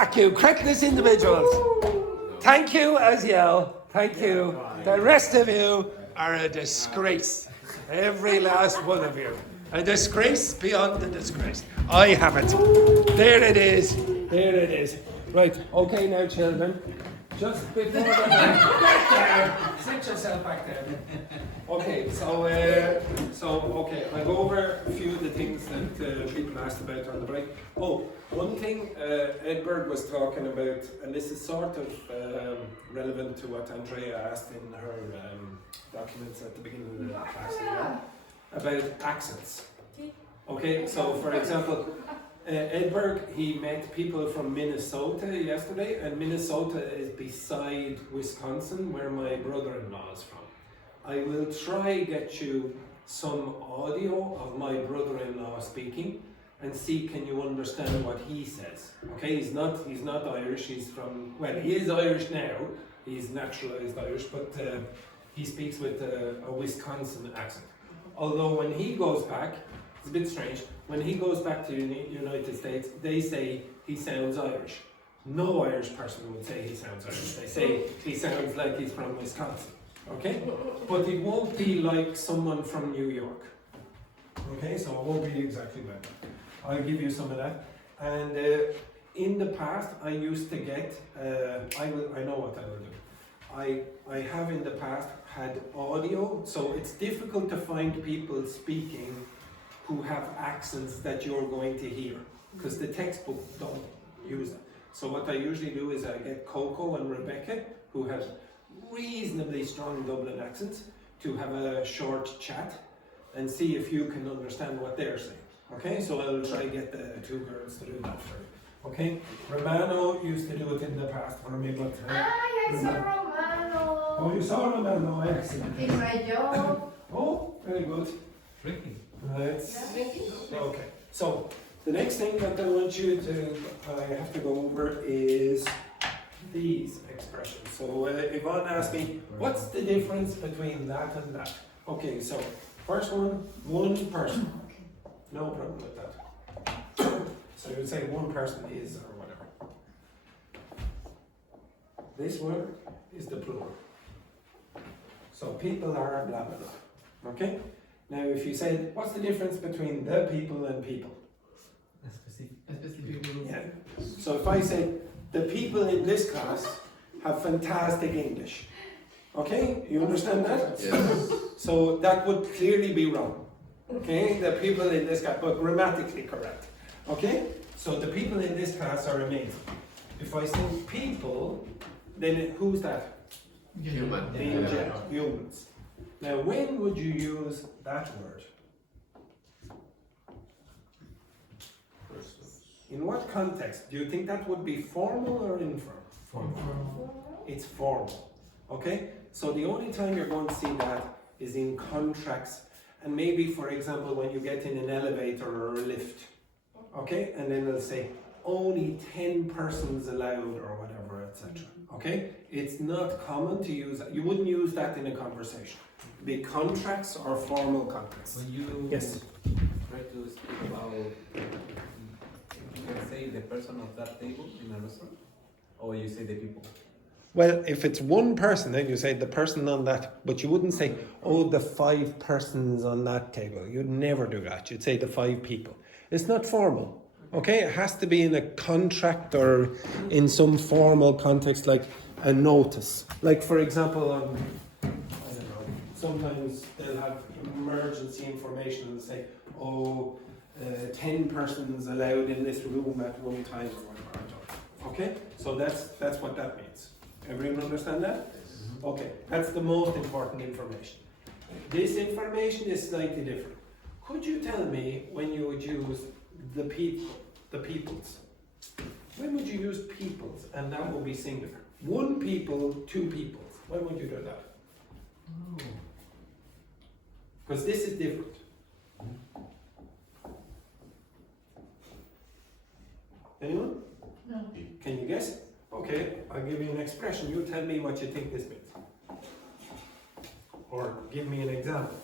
back you correctness individuals. Thank you, Aziel. Thank you. The rest of you are a disgrace. Every last one of you. A disgrace beyond the disgrace. I have it. There it is. There it is. Right. Okay now, children. Just before the back there. Sit yourself back there. Okay, so okay, I'll go over a few of the things that people asked about on the break. Oh, one thing Edberg was talking about, and this is sort of relevant to what Andrea asked in her documents at the beginning of the class as well, about accents. Okay, so for example, Edberg, he met people from Minnesota yesterday, and Minnesota is beside Wisconsin, where my brother-in-law is from. I will try get you some audio of my brother-in-law speaking and see can you understand what he says. Okay, he's not Irish, he's from, well, he is Irish now, he's naturalized Irish, but he speaks with a Wisconsin accent. Although when he goes back, it's a bit strange, when he goes back to the United States, they say he sounds Irish. No Irish person would say he sounds Irish. They say he sounds like he's from Wisconsin. Okay? But it won't be like someone from New York. Okay? So it won't be exactly like that. I'll give you some of that. And in the past, I used to get, I know what I will do. I have in the past had audio, so it's difficult to find people speaking who have accents that you're going to hear, because the textbook don't use it. So what I usually do is I get Coco and Rebecca, who have reasonably strong Dublin accents, to have a short chat and see if you can understand what they're saying. Okay, so I'll try to get the two girls to do that for you. Okay, Romano used to do it in the past for me, but... I saw Romano. Oh, you saw Romano, excellent. In my job. Oh, very good. Drinking. Right. Yeah. Okay, so the next thing that I want you to, I have to go over is these expressions. So Yvonne asked me, what's the difference between that and that? Okay, so first one person. No problem with that. So you would say one person is or whatever. This one is the plural. So people are blah blah blah. Okay? Now if you say, what's the difference between the people and people? A specific group. Yeah. So if I say, the people in this class have fantastic English. Okay? You understand that? Yes. So that would clearly be wrong. Okay? The people in this class, but grammatically correct. Okay? So the people in this class are amazing. If I say people, then who's that? Human. In general, humans. Now when would you use that word? In what context? Do you think that would be formal or informal? Formal. It's formal. Okay? So the only time you're going to see that is in contracts, and maybe, for example, when you get in an elevator or a lift. Okay? And then they'll say, only 10 persons allowed or whatever, etc. Okay? It's not common to use that. You wouldn't use that in a conversation. The contracts or formal contracts. When you Yes. try to speak about, you can say the person of that table in a restaurant, or you say the people. Well, if it's one person, then you say the person on that, but you wouldn't say, oh, the 5 persons on that table. You'd never do that. You'd say the 5 people. It's not formal. Okay? It has to be in a contract or in some formal context, like a notice. Like, for example, on, I don't know, sometimes they'll have emergency information and say, 10 persons allowed in this room at one time or whatever. Okay? So that's what that means. Everyone understand that? Okay, that's the most important information. This information is slightly different. Could you tell me when you would use the peoples? When would you use peoples and that would be singular? 1 people, 2 peoples. When would you do that? Because this is different. Anyone? No. Can you guess? Okay, I'll give you an expression. You tell me what you think this means. Or give me an example.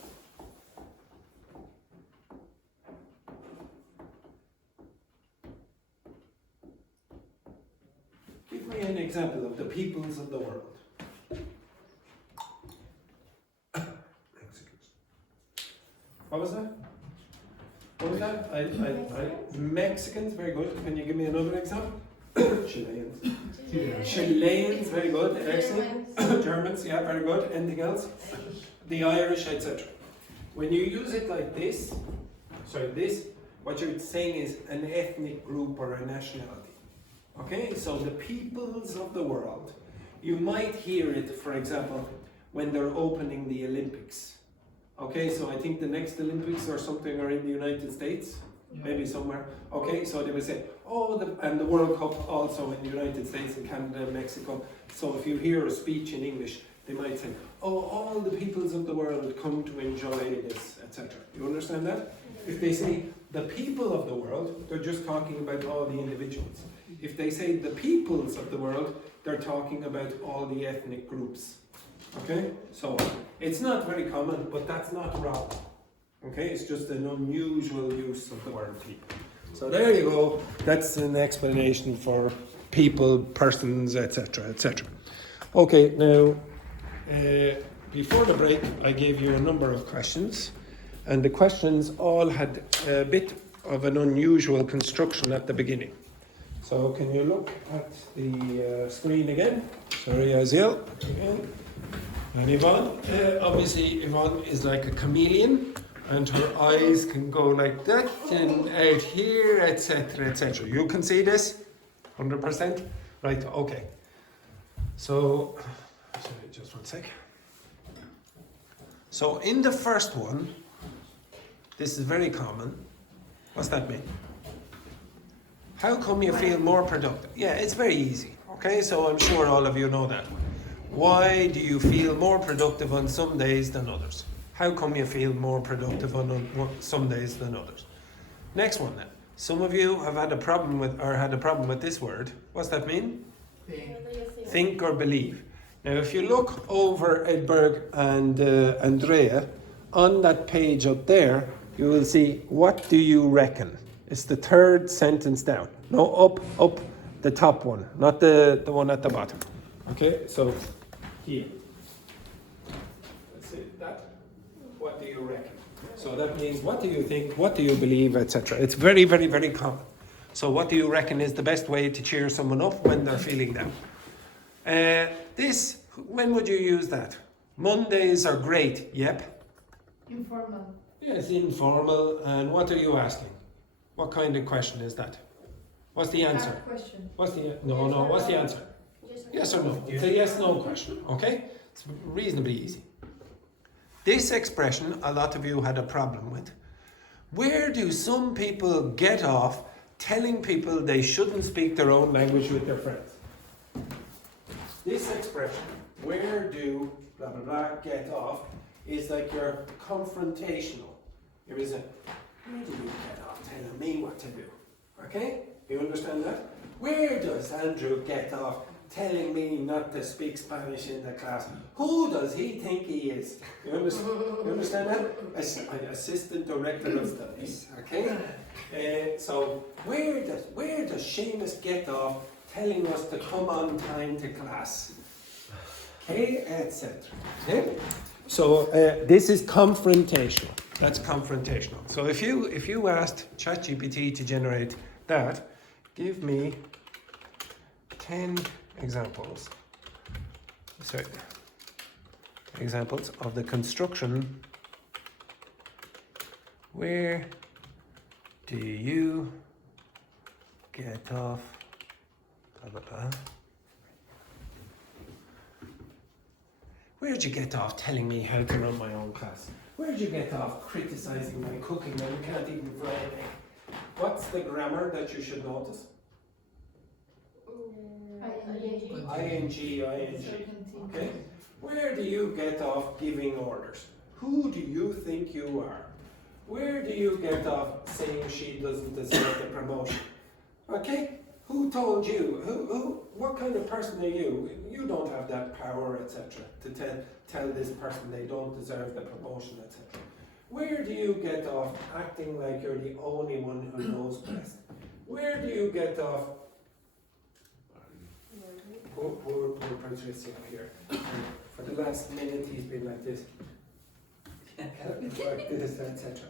Give me an example of the peoples of the world. Mexicans. What was that? What was that? Mexicans, very good. Can you give me another example? Chileans. Chileans, very good. Excellent. Germans, yeah, very good. Anything else? The Irish, etc. When you use it like this, what you're saying is an ethnic group or a nationality. Okay, so the peoples of the world. You might hear it, for example, when they're opening the Olympics. Okay, so I think the next Olympics or something are in the United States, maybe somewhere. Okay, so they will say, and the World Cup also in the United States and Canada and Mexico. So if you hear a speech in English, they might say, all the peoples of the world come to enjoy this, etc. You understand that? If they say the people of the world, they're just talking about all the individuals. If they say the peoples of the world, they're talking about all the ethnic groups. Okay? So it's not very common, but that's not wrong. Okay? It's just an unusual use of the word people. So there you go. That's an explanation for people, persons, etc., etc. Okay, now before the break, I gave you a number of questions, and the questions all had a bit of an unusual construction at the beginning. So can you look at the screen again? Sorry, Aziel. Again. And Yvonne, obviously Yvonne is like a chameleon, and her eyes can go like that and out here, etc., etc. You can see this? 100%? Right, okay. So, sorry, just one sec. So in the first one, this is very common. What's that mean? How come you feel more productive? Yeah, it's very easy. Okay, so I'm sure all of you know that one. Why do you feel more productive on some days than others? How come you feel more productive on some days than others? Next one then. Some of you have had a problem with this word. What's that mean? Think or believe. Now, if you look over Edberg and Andrea, on that page up there, you will see, what do you reckon? It's the third sentence down. No, up, the top one, not the one at the bottom. Okay, so here. Let's see that. What do you reckon? So that means, what do you think, what do you believe, etc. It's very, very, very common. So what do you reckon is the best way to cheer someone up when they're feeling down? When would you use that? Mondays are great, yep. Informal. Yes, informal. And what are you asking? What kind of question is that? What's the answer? Hard question. What's the answer? Yes or no? It's a yes/no question, okay? It's reasonably easy. This expression, a lot of you had a problem with. Where do some people get off telling people they shouldn't speak their own language with their friends? This expression, where do blah blah blah get off, is like you're confrontational. There is a, where do you get off telling me what to do? Okay? You understand that? Where does Andrew get off telling me not to speak Spanish in the class? Who does he think he is? You understand that? An assistant director of studies. Okay? So where does Seamus get off telling us to come on time to class? Okay, etc. Okay? So this is confrontational. That's confrontational. So if you asked ChatGPT to generate that, give me 10 examples. Sorry. Examples of the construction. Where do you get off? Blah, blah, blah. Where'd you get off telling me how to run my own class? Where'd you get off criticizing my cooking when you can't even fry an egg? What's the grammar that you should notice? ING. Okay. Where do you get off giving orders? Who do you think you are? Where do you get off saying she doesn't deserve the promotion? Okay. Who told you? What kind of person are you? You don't have that power, etc. to tell this person they don't deserve the promotion, etc. Where do you get off acting like you're the only one who knows best? Where do you get off Patricio here. For the last minute, he's been like this. Like this, etc.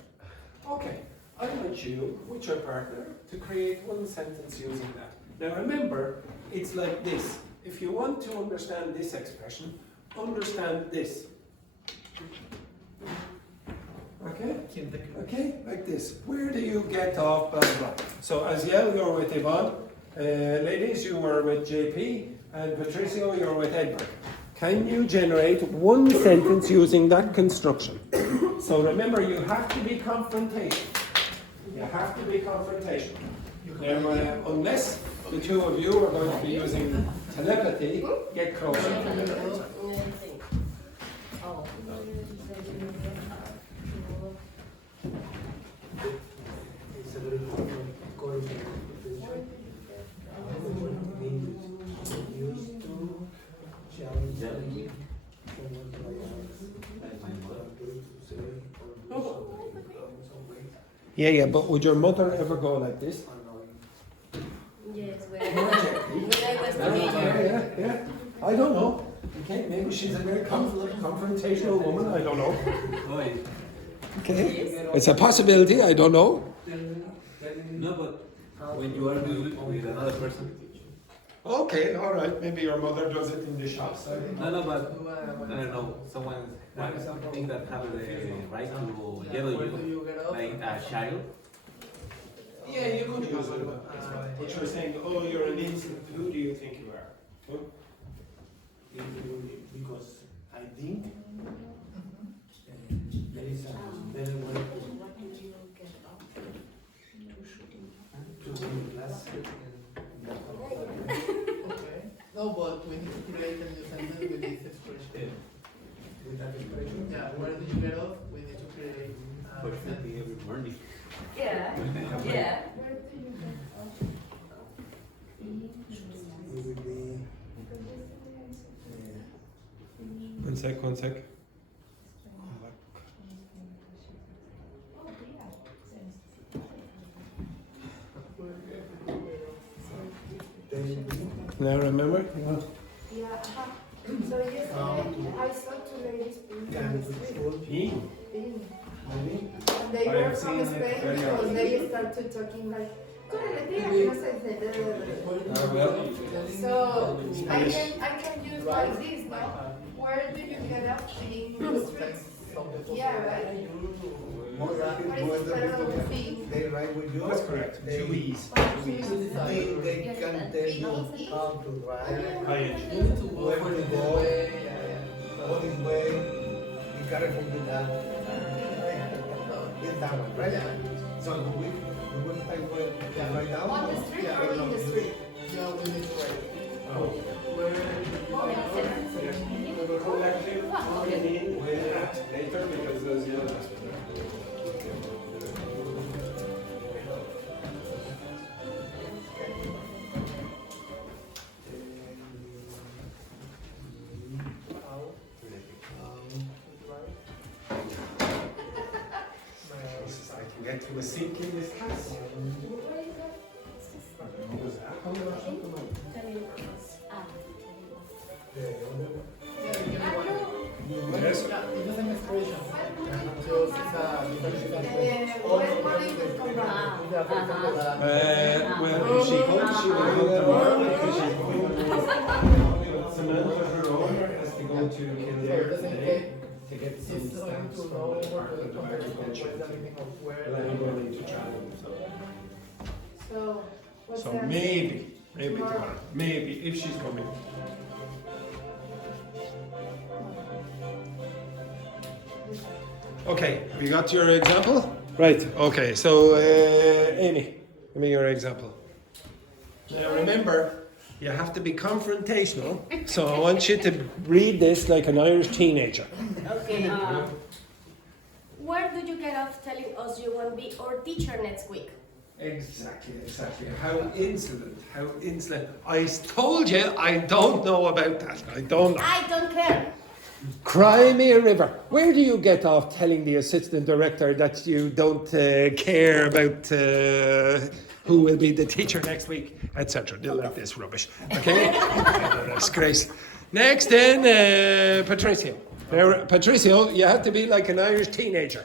Okay, I want you, with your partner, to create one sentence using that. Now remember, it's like this. If you want to understand this expression, understand this. Okay? Okay, like this. Where do you get off, blah, blah, blah. So Aziel, you're with Yvonne. Ladies, you were with JP. And Patricio, you're with Edward. Can you generate one sentence using that construction? So remember, you have to be confrontational. You have to be confrontational. Now, unless the two of you are going to be using telepathy, get closer to each other. Yeah, but would your mother ever go like this? Yes, when I was teenager. Yeah. I don't know. Okay, maybe she's a very confrontational woman. I don't know. Okay, it's a possibility. I don't know. No, but when you are with another person. Okay, all right. Maybe your mother does it in the shops. No, but I don't know. Someone think that have the right to yell you like a child. Yeah, you could use it. But you're saying, oh, you're an instant. Who do you think you are? Huh? Because I think there is a better way to do class. Okay. No, but we need to create a new sentence with this expression. With that expression. Yeah, where did you get off? We need to create a For sentence. every morning. Yeah, yeah. It would be One sec. Now remember? Yeah, so yesterday I saw two ladies playing on the street. He? And they were from Spain, so they started talking like, "Córrele, tía, que no sé." Well. So I can use like this, no? Where do you get up being in the streets? Yeah, right? most of the people, they ride with you. That's correct. Two E's. They can tell you how to drive. I You need to Where go for to the go. way. What is way? Be careful with that. It's that one, right? So we will play right now. On the street or in the street? Yeah, we need to write. Oh. Where We will collective in with that later because there's the other aspect. I can get to a seat in this class. Yes. Yeah, it's the same expression. Just it's a different sentence. What do you come from? Yeah, for example, Well, if she comes, she will go tomorrow because she's going. Samantha, her owner, has to go to so it Kildare doesn't today take, to get it's some going stamps to from know the what Department the of context Agriculture. of everything of where. Well, I'm going to travel, So, what's so that? maybe tomorrow. Maybe if she's coming. Okay, have you got your example? Right, okay, so Amy, give me your example. Now remember, you have to be confrontational, so I want you to read this like an Irish teenager. Okay, where do you get off telling us you want to be our teacher next week? Exactly. How insolent, I told you I don't know about that, I don't know. I don't care. Cry me a river. Where do you get off telling the assistant director that you don't care about who will be the teacher next week, etc. They'll like this rubbish. Okay? That's great. Next then, Patricio. Now, Patricio, you have to be like an Irish teenager.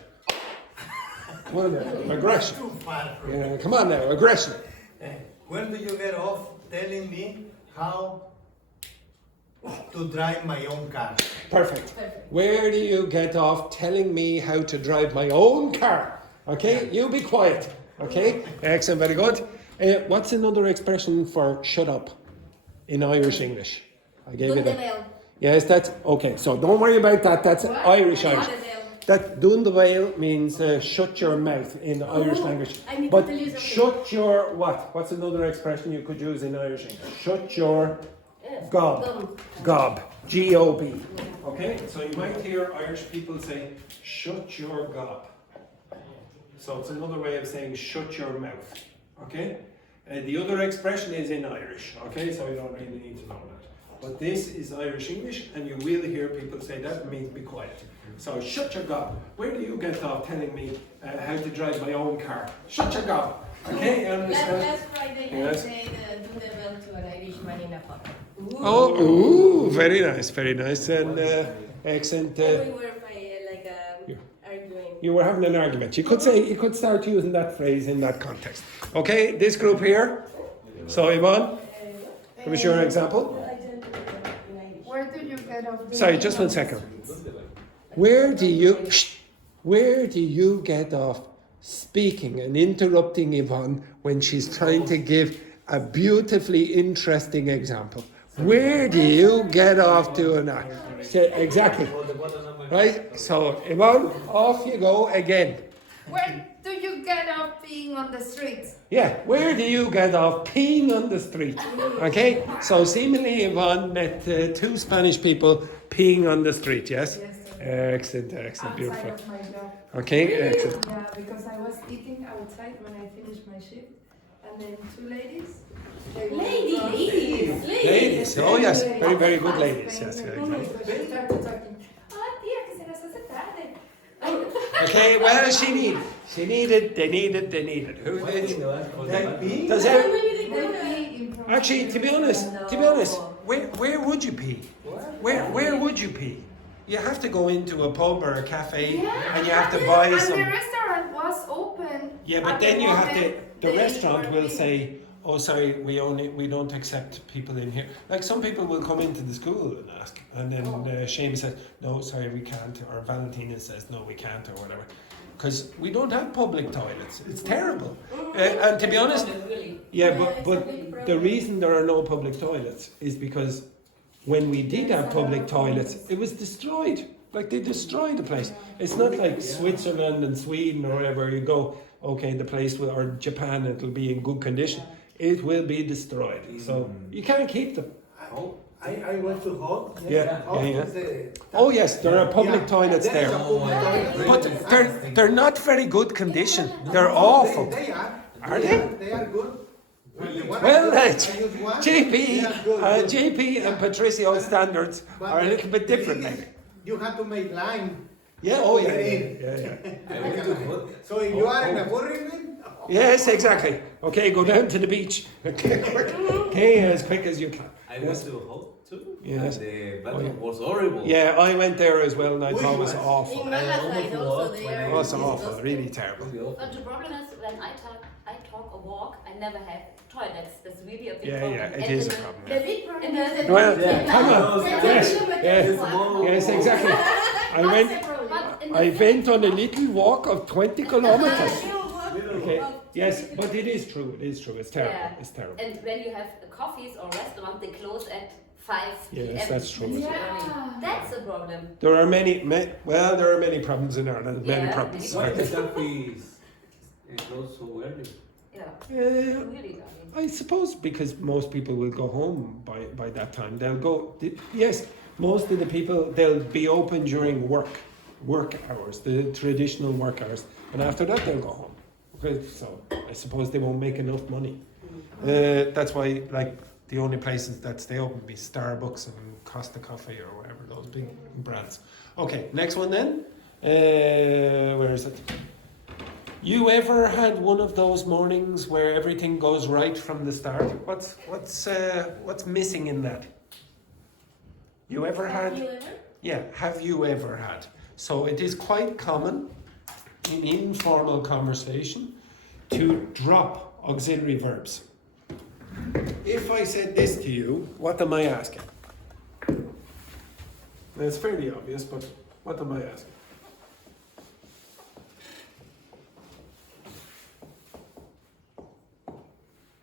Come on now, aggression. Too far. Yeah, come on now, aggression. When do you get off telling me how to drive my own car? Perfect. Where do you get off telling me how to drive my own car? Okay, you be quiet. Okay, excellent, very good. What's another expression for shut up in Irish English? I gave it a... Yes, that's okay. So don't worry about that. That's Irish. That dún the whale means shut your mouth in Irish language. But shut your what? What's another expression you could use in Irish English? Shut your gob. Gob. G-O-B. Okay? So you might hear Irish people say, shut your gob. So it's another way of saying shut your mouth. Okay? The other expression is in Irish. Okay? So you don't really need to know that. But this is Irish English, and you will hear people say that means be quiet. So shut your gob. Where do you get off telling me how to drive my own car? Shut your gob. Okay, you understand? Last Friday, Yes. I said do the bell to an Irishman in a pub. Oh, ooh, very nice, very nice, and excellent. We were arguing. You were having an argument. You could say, you could start using that phrase in that context. Okay, this group here. So Yvonne, give us your example. Where do you get off? Sorry, just 1 second. Where do you get off speaking and interrupting Yvonne when she's trying to give a beautifully interesting example? Where do you get off doing that? Exactly. Right? So Yvonne, off you go again. Where do you get off being on the streets? Yeah, where do you get off peeing on the street? Okay, so seemingly Yvonne met two Spanish people peeing on the street, yes? Yes. Excellent, excellent, beautiful. Outside of my job. Okay, excellent. Yeah, because I was eating outside when I finished my shift, and then two ladies. Ladies, oh yes, very, very good ladies, yes. She Exactly. started talking. Ah, tía, que se nos hace tarde. Okay, well, they needed. Who did? Does it? Actually, to be honest, where would you pee? Where would you pee? You have to go into a pub or a cafe, and you have to buy And some. the restaurant was open. Yeah, but at then the you have to. moment The they restaurant were will leaving. say, "Oh, sorry, we don't accept people in here." Like some people will come into the school and ask, and then Shane says, "No, sorry, we can't," or Valentina says, "No, we can't," or whatever, because we don't have public toilets. It's terrible. And to be honest, yeah, but the reason there are no public toilets is because when we did have public toilets, it was destroyed. Like they destroyed the place. It's not like Switzerland and Sweden or wherever you go. Okay, the place will, or Japan, it'll be in good condition. It will be destroyed. So you can't keep them. I went to Hog. Yeah, Hog yeah, is the- Oh yes, there are public toilets There is there, a public toilet. but they're not very good condition. They're No, awful. They are. Are they? They are good. Well, I use one. JP, They are good. JP and Patricio's standards are a little bit different, maybe. You have to make line. Yeah. Oh yeah. Get Yeah. So if you are in a hurry, Yes, exactly. Okay, go down to the beach. Okay, quick. Okay, as quick as you can. I went to Hope too. Yes. And the bathroom was horrible. Yeah, I went there as well, and I thought it was In awful. Malahide also they It are. was awful, really terrible. But the problem is when I talk or walk, I never have toilets. That's really a big Yeah, problem. yeah, it And is a the- problem. The big problem And is the- Well, Yeah. come on. Yes, yes, But yes, exactly. I went. in the I city- went on a little walk of 20 kilometers. Okay. Well, Yes, but it is true. It is true. It's terrible. Yeah. It's terrible. And when you have the coffees or restaurants, they close at 5 Yes, p.m. that's true. It's too Yeah. early. That's a problem. There are well, there are many problems in Ireland. Many Yeah, problems. Why the cafes close so early? Yeah, really early. I suppose because most people will go home by that time. They'll go. Yes, most of the people they'll be open during work hours, the traditional work hours, and after that they'll go home. Okay, so I suppose they won't make enough money. That's why, like, the only places that stay open be Starbucks and Costa Coffee or whatever, those big brands. Okay, next one then. Where is it? You ever had one of those mornings where everything goes right from the start? What's missing in that? You ever had? Have you ever? Yeah, have you ever had? So it is quite common in informal conversation to drop auxiliary verbs. If I said this to you, what am I asking? Now, it's fairly obvious, but what am I asking?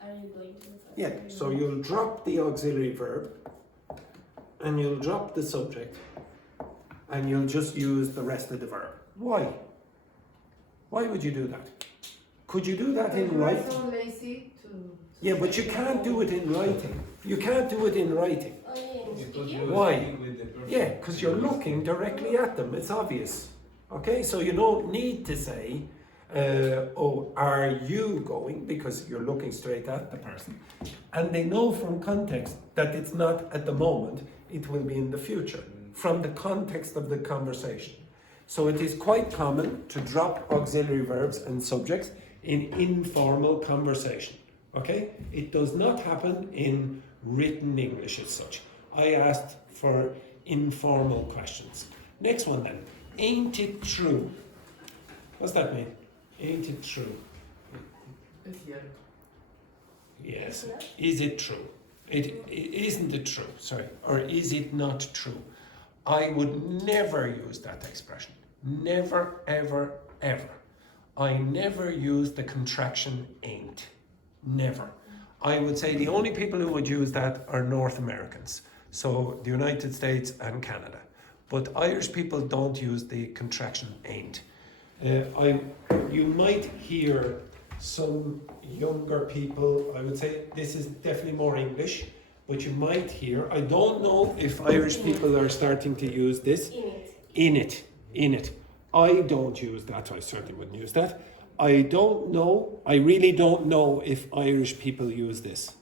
Are you going to the Yeah, so you'll drop the auxiliary verb and you'll drop the subject and you'll just use the rest of the verb. Why? Why would you do that? Could you do that in You are writing? so lazy to. Yeah, but you can't do it in writing. You can't do it in writing. Oh, yeah, Because yeah. you Why? speak with the person. Yeah, because you're looking directly at them. It's obvious. Okay, so you don't need to say, oh, are you going? Because you're looking straight at the person. And they know from context that it's not at the moment, it will be in the future, from the context of the conversation. So it is quite common to drop auxiliary verbs and subjects in informal conversation. Okay? It does not happen in written English as such. I asked for informal questions. Next one then. Ain't it true? What's that mean? Ain't it true? Es cierto. Yes. Is it true? Isn't it true? Sorry. Or is it not true? I would never use that expression. Never, ever, ever. I never use the contraction ain't. Never. I would say the only people who would use that are North Americans. So the United States and Canada. But Irish people don't use the contraction ain't. You might hear some younger people, I would say this is definitely more English, but you might hear, I don't know if Irish people are starting to use this. Innit. Innit. I don't use that, I certainly wouldn't use that. I don't know, I really don't know if Irish people use this.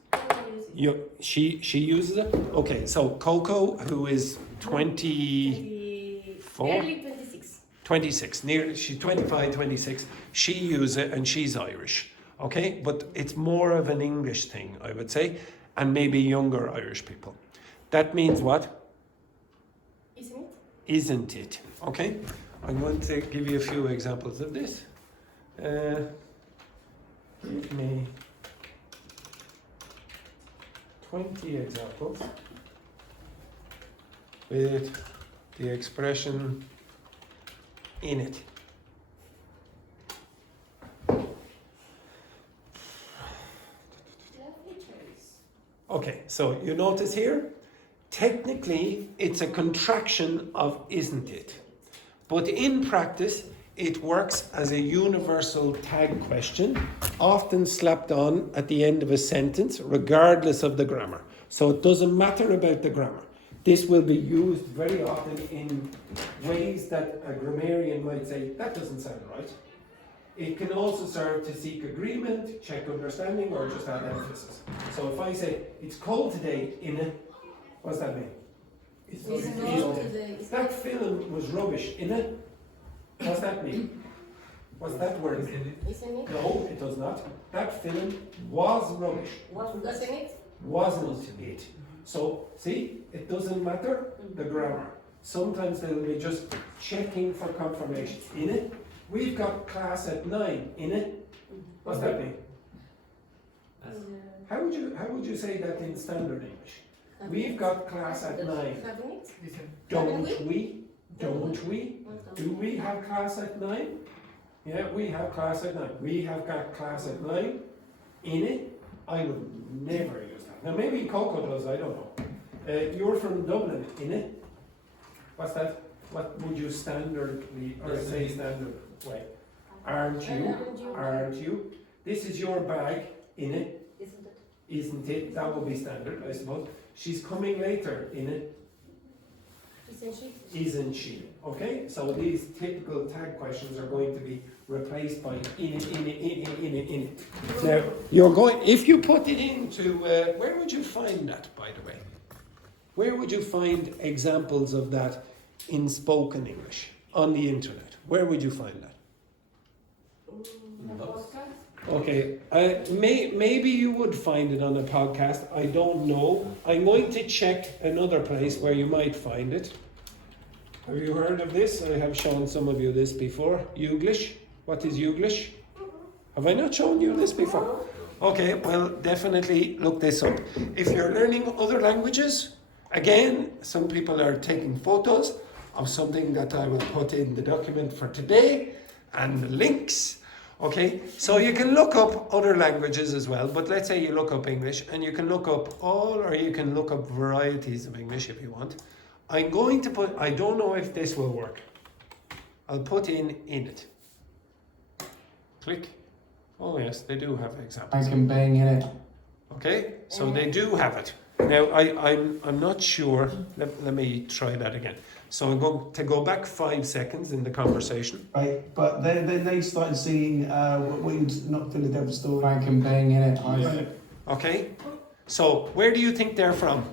She uses it? Okay, so Coco, who is 24? Early 26. 26, she's 25, 26. She uses it and she's Irish, okay? But it's more of an English thing, I would say, and maybe younger Irish people. That means what? Isn't it? Isn't it? Okay? I'm going to give you a few examples of this. Give me 20 examples with the expression in it. Lovely choice. Okay, so you notice here, technically it's a contraction of isn't it? But in practice, it works as a universal tag question, often slapped on at the end of a sentence, regardless of the grammar. So it doesn't matter about the grammar. This will be used very often in ways that a grammarian might say, that doesn't sound right. It can also serve to seek agreement, check understanding, or just add emphasis. So if I say, it's cold today, innit? What's that mean? It's cold today. That film was rubbish, innit? What's that mean? What's that word? Isn't it? No, it does not. That film was rubbish. Doesn't it? Wasn't it? So, see, it doesn't matter the grammar. Sometimes they'll be just checking for confirmation. In it, we've got class at 9. In it, what's that mean? How would you say that in standard English? We've got class at 9. Haven't it? Dicen, Don't we? Don't we? Do we have class at 9? Yeah, we have class at 9. We have got class at 9. In it, I would never use that. Now maybe Coco does, I don't know. You're from Dublin, in it? What's that? What would you standardly, or say standard way? Aren't you? Aren't you? This is your bag, in it? Isn't it? Isn't it? That would be standard, I suppose. She's coming later, in it? Isn't she? Isn't she? Okay, so these typical tag questions are going to be replaced by in it. Now, you're going, if you put it into, where would you find that, by the way? Where would you find examples of that in spoken English on the internet? Where would you find that? Okay, maybe you would find it on a podcast. I don't know. I'm going to check another place where you might find it. Have you heard of this? I have shown some of you this before. Youglish. What is Youglish? Have I not shown you this before? Okay, well, definitely look this up. If you're learning other languages, again, some people are taking photos of something that I will put in the document for today and links. Okay, so you can look up other languages as well, but let's say you look up English and you can look up or you can look up varieties of English if you want. I'm going to put, I don't know if this will work. I'll put in innit. Click. Oh yes, they do have examples. I can bang in it. Okay, so they do have it. Now I'm not sure. Let me try that again. So I'm going to go back 5 seconds in the conversation. Right, but then they started singing Williams Not Philadelphia Story. I can bang in it. Okay, so where do you think they're from?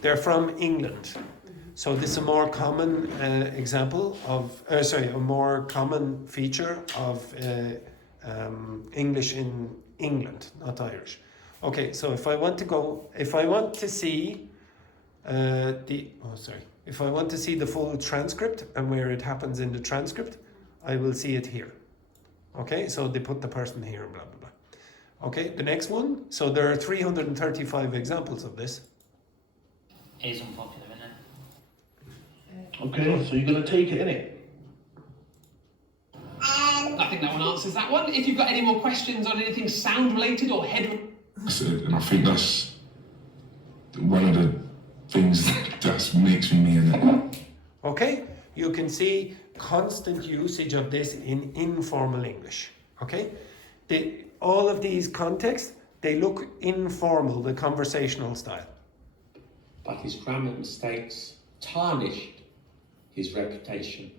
They're from England. So this is a more common example of, a more common feature of English in England, not Irish. Okay, so if I want to see if I want to see the full transcript and where it happens in the transcript, I will see it here. Okay, so they put the person here, blah, blah, blah. Okay, the next one. So there are 335 examples of this. It is unpopular, isn't it? Okay, so you're going to take it, innit? I think that one answers that one. If you've got any more questions on anything sound related or head... That's it, and I think that's one of the things that makes me innit? Okay, you can see constant usage of this in informal English. Okay, all of these contexts, they look informal, the conversational style. But his grammar mistakes tarnished his reputation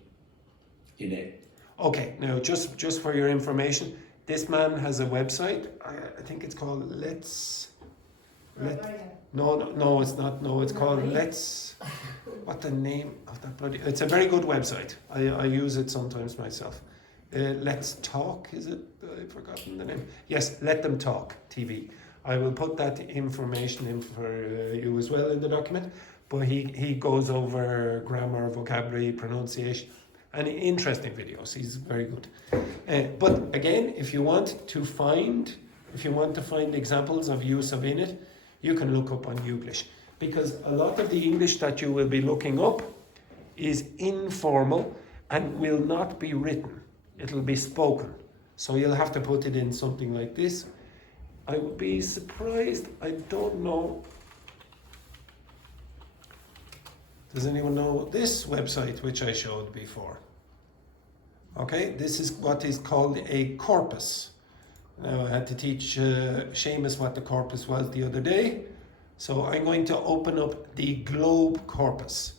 in it. Okay, now just for your information, this man has a website. I think it's called No, it's not. No, it's called Let's. What the name of that bloody? It's a very good website. I use it sometimes myself. Let's Talk, is it? I've forgotten the name. Yes, Let Them Talk TV. I will put that information in for you as well in the document. But he goes over grammar, vocabulary, pronunciation, and interesting videos. He's very good. But again, if you want to find examples of use of innit, you can look up on Youglish, because a lot of the English that you will be looking up is informal and will not be written. It'll be spoken. So you'll have to put it in something like this. I would be surprised. I don't know. Does anyone know this website which I showed before? Okay, this is what is called a corpus. Now I had to teach Seamus what the corpus was the other day. So I'm going to open up the globe corpus.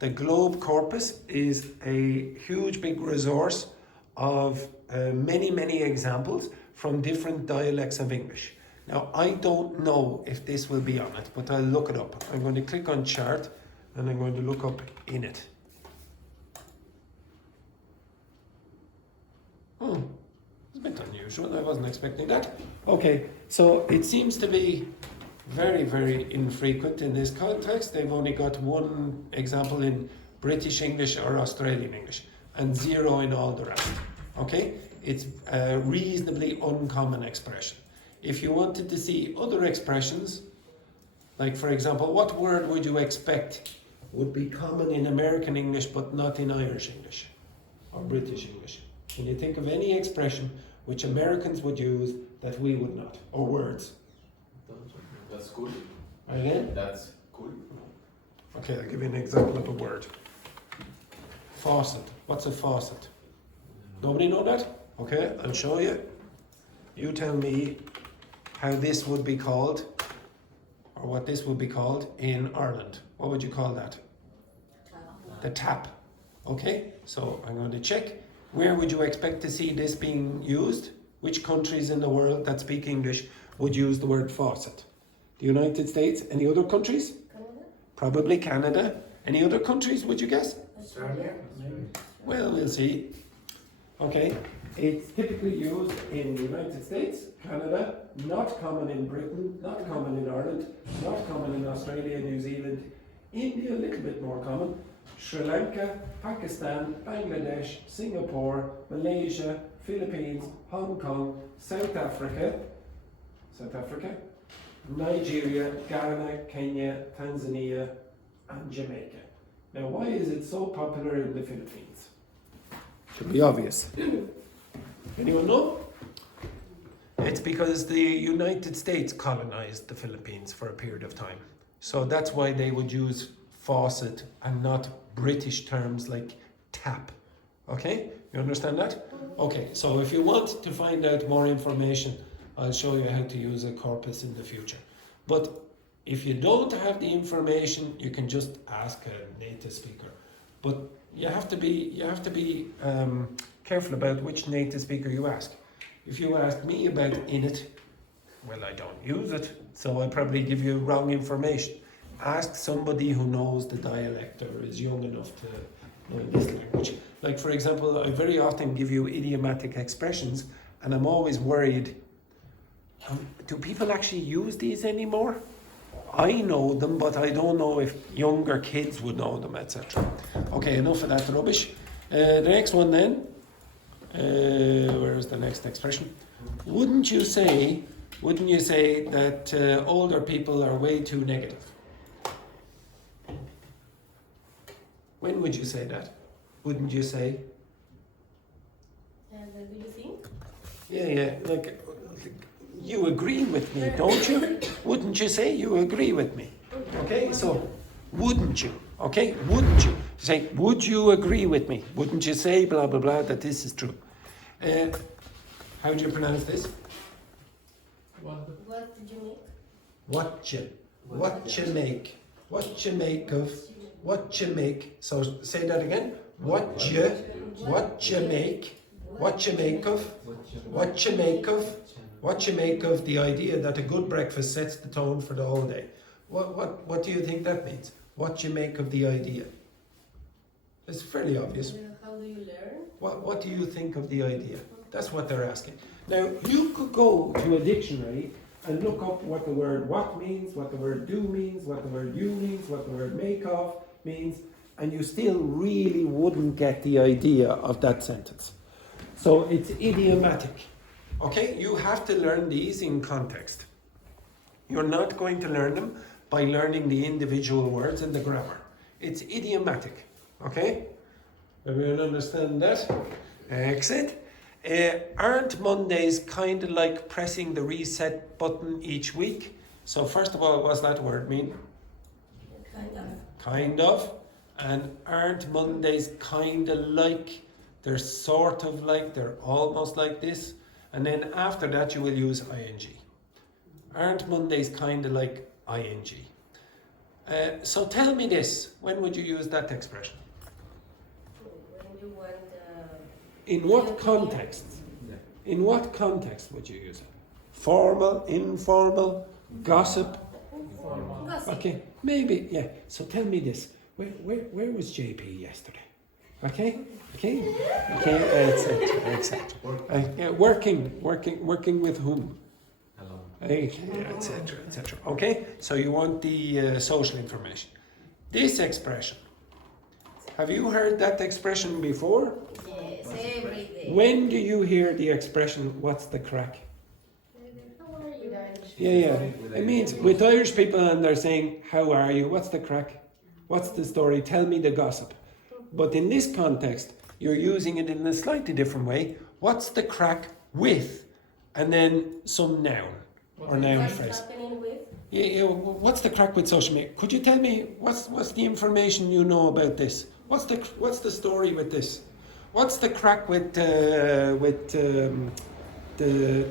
The globe corpus is a huge big resource of many examples from different dialects of English. Now I don't know if this will be on it, but I'll look it up. I'm going to click on chart and I'm going to look up innit. It's a bit unusual, I wasn't expecting that. Okay, so it seems to be very infrequent in this context. They've only got one example in British English or Australian English and 0 in all the rest. Okay, it's a reasonably uncommon expression. If you wanted to see other expressions, like for example, what word would you expect would be common in American English but not in Irish English or British English? Can you think of any expression which Americans would use that we would not, or words? That's cool. Again? That's cool. Okay, I'll give you an example of a word. Faucet. What's a faucet? Nobody know that? Okay, I'll show you. You tell me how this would be called, or what this would be called in Ireland. What would you call that? The tap. Okay, so I'm going to check. Where would you expect to see this being used? Which countries in the world that speak English would use the word faucet? The United States? Any other countries? Canada? Probably Canada. Any other countries, would you guess? Australia? Well, we'll see. Okay, it's typically used in the United States, Canada, not common in Britain, not common in Ireland, not common in Australia, New Zealand, India a little bit more common, Sri Lanka, Pakistan, Bangladesh, Singapore, Malaysia, Philippines, Hong Kong, South Africa, Nigeria, Ghana, Kenya, Tanzania, and Jamaica. Now, why is it so popular in the Philippines? Should be obvious. Anyone know? It's because the United States colonized the Philippines for a period of time. So that's why they would use faucet and not British terms like tap. Okay? You understand that? Okay, so if you want to find out more information, I'll show you how to use a corpus in the future. But if you don't have the information, you can just ask a native speaker. But you have to be careful about which native speaker you ask. If you ask me about innit, well, I don't use it, so I probably give you wrong information. Ask somebody who knows the dialect or is young enough to know this language. Like, for example, I very often give you idiomatic expressions, and I'm always worried, do people actually use these anymore? I know them, but I don't know if younger kids would know them, etc. Okay, enough of that rubbish. The next one then, where is the next expression? Wouldn't you say that older people are way too negative? When would you say that? Wouldn't you say? And do you think? Yeah, like you agree with me, don't you? Wouldn't you say you agree with me? Okay, so wouldn't you? Okay, wouldn't you? Say, would you agree with me? Wouldn't you say blah blah blah that this is true? How do you pronounce this? What did you make? What you make of, so say that again. What you make of the idea that a good breakfast sets the tone for the whole day. What do you think that means? What you make of the idea? It's fairly obvious. How do you learn? What do you think of the idea? That's what they're asking. Now, you could go to a dictionary and look up what the word what means, what the word do means, what the word you means, what the word make of means, and you still really wouldn't get the idea of that sentence. So it's idiomatic. Okay, you have to learn these in context. You're not going to learn them by learning the individual words and the grammar. It's idiomatic. Okay? Everyone understand that? Exit. Aren't Mondays kind of like pressing the reset button each week? So first of all, what's that word mean? Kind of. Kind of. And aren't Mondays kind of like, they're sort of like, they're almost like this? And then after that you will use ing. Aren't Mondays kind of like ing? So tell me this, when would you use that expression? When you want... In what context? In what context would you use it? Formal, informal, gossip? Gossip. Okay, maybe, yeah. So tell me this, where was JP yesterday? Okay, etc. Working with whom? Etc. Okay, so you want the social information. This expression, have you heard that expression before? Yes, every day. When do you hear the expression, what's the crack? How are you? Yeah. It means with Irish people and they're saying, how are you? What's the crack? What's the story? Tell me the gossip. But in this context, you're using it in a slightly different way. What's the crack with? And then some noun or noun What's phrase. happening with? Yeah, what's the crack with social media? Could you tell me what's the information you know about this? What's the story with this? What's the crack with the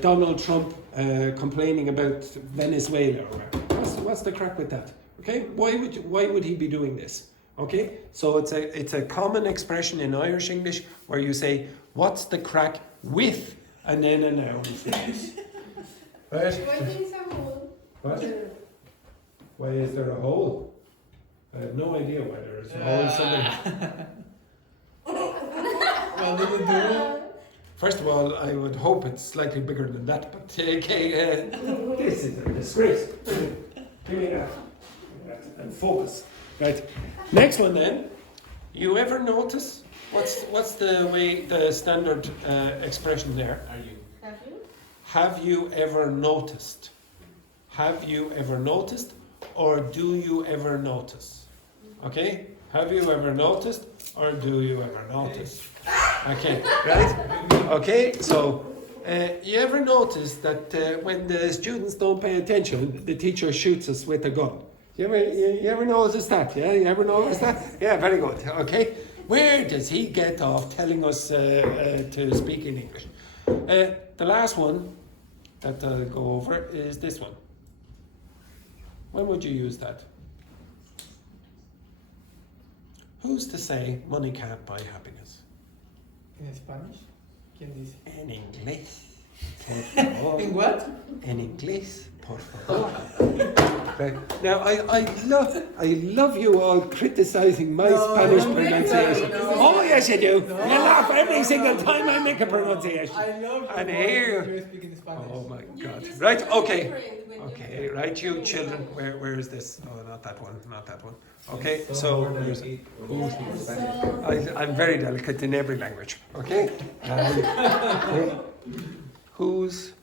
Donald Trump complaining about Venezuela? What's the crack with that? Okay, why would he be doing this? Okay, so it's a common expression in Irish English where you say, what's the crack with, and then a noun. Right? Why there is a hole? What? Why is there a hole? I have no idea why there is a hole in something. What did you do? First of all, I would hope it's slightly bigger than that, but okay, this is a disgrace. Give me that. And focus. Right. Next one then. You ever notice what's the standard expression there? Are you? Have you? Have you ever noticed? Have you ever noticed, or do you ever notice? Okay? Have you ever noticed, or do you ever notice? Okay, right? Okay, so you ever notice that when the students don't pay attention, the teacher shoots us with a gun? You ever notice that? Yeah, you ever notice that? Yeah, very good. Okay, where does he get off telling us to speak in English? The last one that I'll go over is this one. When would you use that? Who's to say money can't buy happiness? ¿En Spanish? ¿Quién dice? En inglés. Por favor. ¿En what? En inglés, por favor. Right. Now, I love you all criticizing my Spanish pronunciation. No. Oh, yes, you do. No. You laugh every single time I make a pronunciation. I love you. And here. You're speaking Spanish. Oh my God. Right, okay. Okay, right, you children. Where is this? Oh, not that one, not that one. Okay, so here's I'm very delicate in every language. Okay? Who's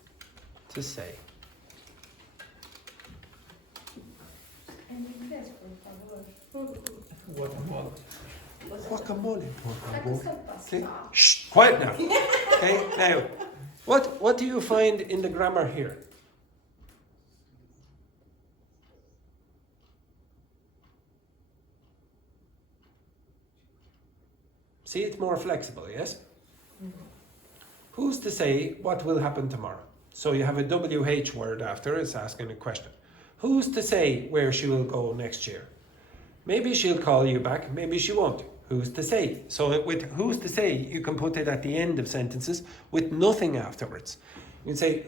to say? Guatemala. Guacamole, por favor. Okay. Shh, quiet now. Okay, now, what do you find in the grammar here? See, it's more flexible, yes? Who's to say what will happen tomorrow? So you have a WH word after, it's asking a question. Who's to say where she will go next year? Maybe she'll call you back, maybe she won't. Who's to say? So with who's to say, you can put it at the end of sentences with nothing afterwards. You can say,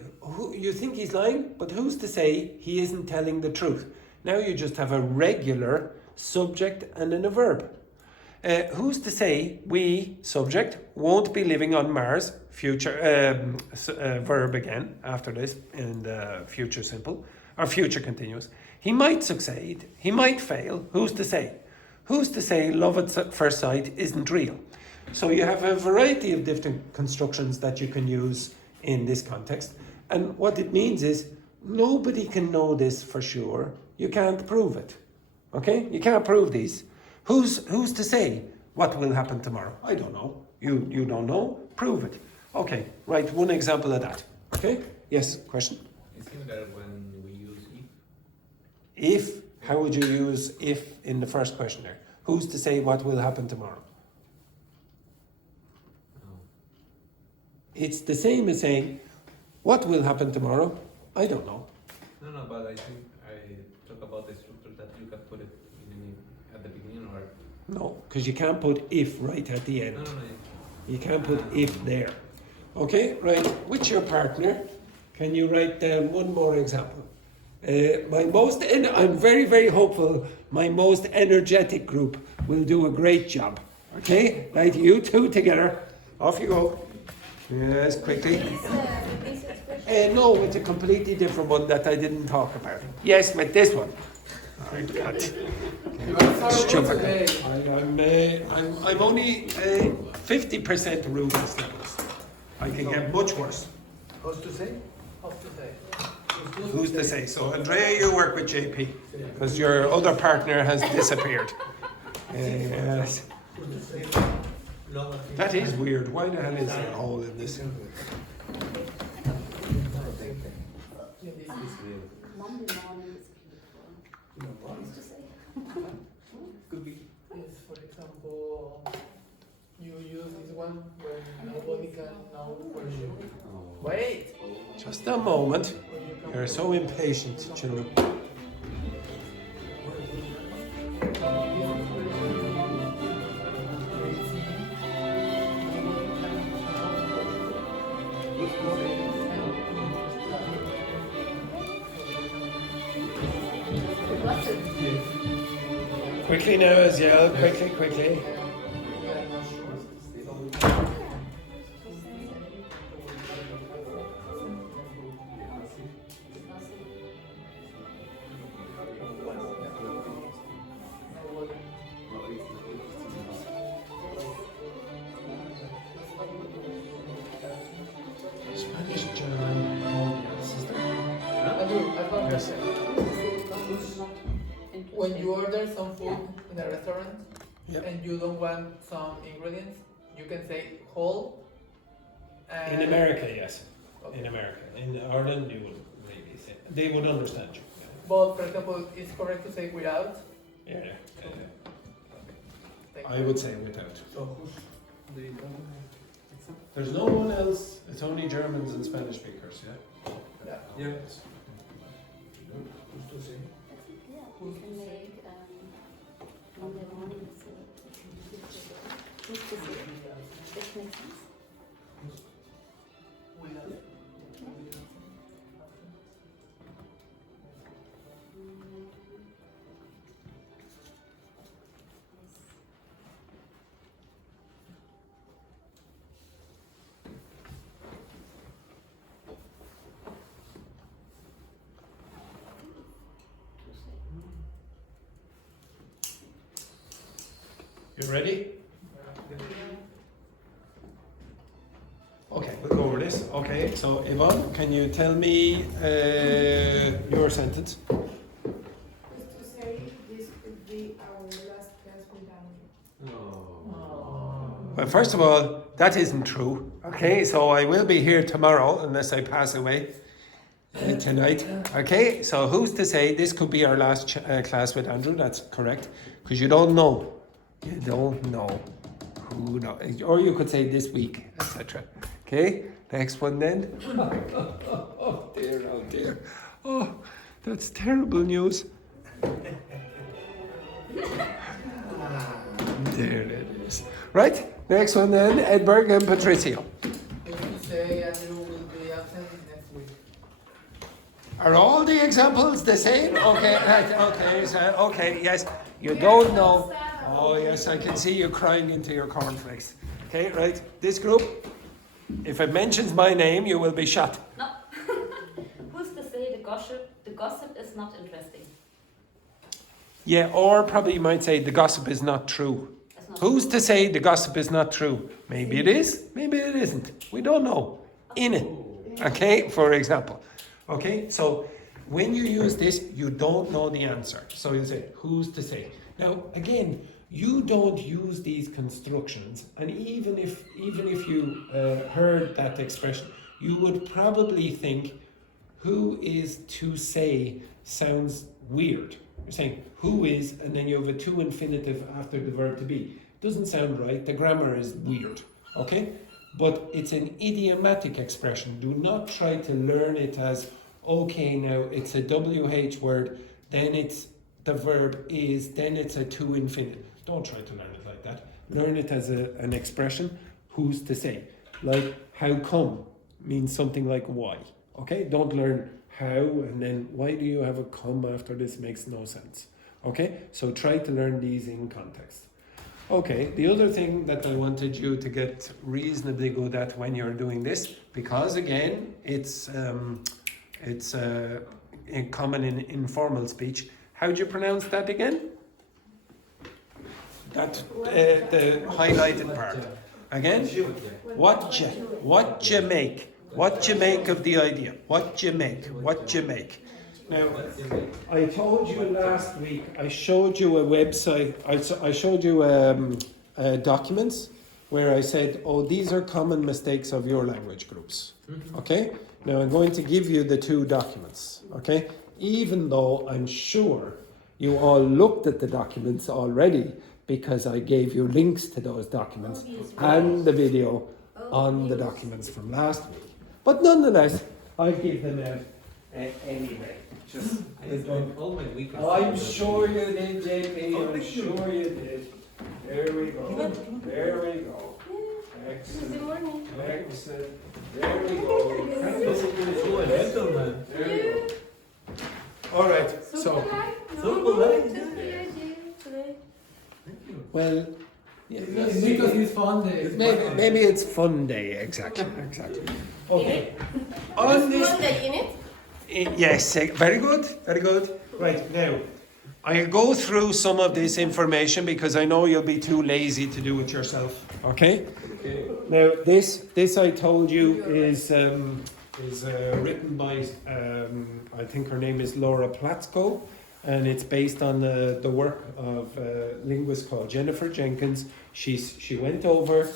you think he's lying, but who's to say he isn't telling the truth? Now you just have a regular subject and then a verb. Who's to say we, subject, won't be living on Mars, future verb again after this in the future simple, or future continuous. He might succeed, he might fail, who's to say? Who's to say love at first sight isn't real? So you have a variety of different constructions that you can use in this context. And what it means is nobody can know this for sure. You can't prove it. Okay? You can't prove these. Who's to say what will happen tomorrow? I don't know. You don't know? Prove it. Okay, right, one example of that. Okay? Yes, question? It's similar when we use If, how would you use if in the first question there? Who's to say what will happen tomorrow? It's the same as saying, what will happen tomorrow? I don't know. No, but I think I talk about the structure that you can put it at the beginning or... No, because you can't put if right at the end. No. You can't put if there. Okay, right, with your partner, can you write down one more example? I'm very, very hopeful my most energetic group will do a great job. Okay, right, you two together, off you go. Yes, quickly. No, it's a completely different one that I didn't talk about. Yes, with this one. Oh, God. Stupid. I'm only 50% rude in levels. I can get much worse. Who's to say? Who's to say? So, Andrea, you work with JP because your other partner has disappeared. Yes. That is weird. Why the hell is there a hole in this? Monday morning is beautiful. Who's to say? Could be. Yes, for example, you use this one when nobody can know for sure. Wait! Just a moment. You're so impatient, children. Quickly now, Aziel. Quickly. when you order some food in a restaurant Yep. and you don't want some ingredients, you can say whole. In America, yes. Okay. In America. In Ireland, you would maybe say they would understand you. But for example, it's correct to say without. Yeah. Thank I you. would say without. So who's the Dogme example? There's no one else. It's only Germans and Spanish speakers. Yeah. Yeah. Yeah. Yeah, we can make Monday morning is who's to say? This makes sense. You ready? Okay, we'll go over this. Okay, so Yvonne, can you tell me your sentence? Who's to say this could be our last class with Andrew? Well, first of all, that isn't true. Okay, so I will be here tomorrow unless I pass away tonight. Okay, so who's to say this could be our last class with Andrew? That's correct, because you don't know. You don't know who knows. Or you could say this week, etc. Okay, next one then. Oh dear, oh dear. Oh, that's terrible news. There it is. Right, next one then, Edberg and Patricio. If you say Andrew will be absent next week. Are all the examples the same? Okay, right, okay, so, okay, yes. You don't know. Oh yes, I can see you crying into your cornflakes. Okay, right. This group, if it mentions my name, you will be shot. No. Who's to say the gossip is not interesting? Yeah, or probably you might say the gossip is not true. Who's to say the gossip is not true? Maybe it is, maybe it isn't. We don't know. In it. Okay, for example. Okay, so when you use this, you don't know the answer. So you say, who's to say? Now, again, you don't use these constructions, and even if you heard that expression, you would probably think, who is to say sounds weird. You're saying, who is, and then you have a to infinitive after the verb to be. Doesn't sound right, the grammar is weird, okay? But it's an idiomatic expression. Do not try to learn it as, okay, now it's a WH word, then it's the verb is, then it's a to infinitive. Don't try to learn it like that. Learn it as an expression, who's to say. Like, how come means something like why. Okay, don't learn how and then why do you have a come after this, makes no sense. Okay, so try to learn these in context. Okay, the other thing that I wanted you to get reasonably good at when you're doing this, because again, it's common in informal speech. How do you pronounce that again? That the highlighted part. Again, what you make of the idea. What you make. Now, I told you last week, I showed you a website, I showed you documents where I said, oh, these are common mistakes of your language groups. Okay? Now I'm going to give you the two documents. Okay? Even though I'm sure you all looked at the documents already, because I gave you links to those documents and the video on the documents from last week. But nonetheless, I'll give them out anyway. Just all my weekends. I'm sure you did, JP. I'm sure you did. There we go. There we go. Excellent. Excellent. There we go. There we go. All right. So. Well, yeah, Because it's fun day. maybe it's fun day. Exactly. Okay. On this. Yes, very good. Right, now, I'll go through some of this information because I know you'll be too lazy to do it yourself, okay? Now, this I told you is written by, I think her name is Laura Platzko, and it's based on the work of a linguist called Jennifer Jenkins. She went over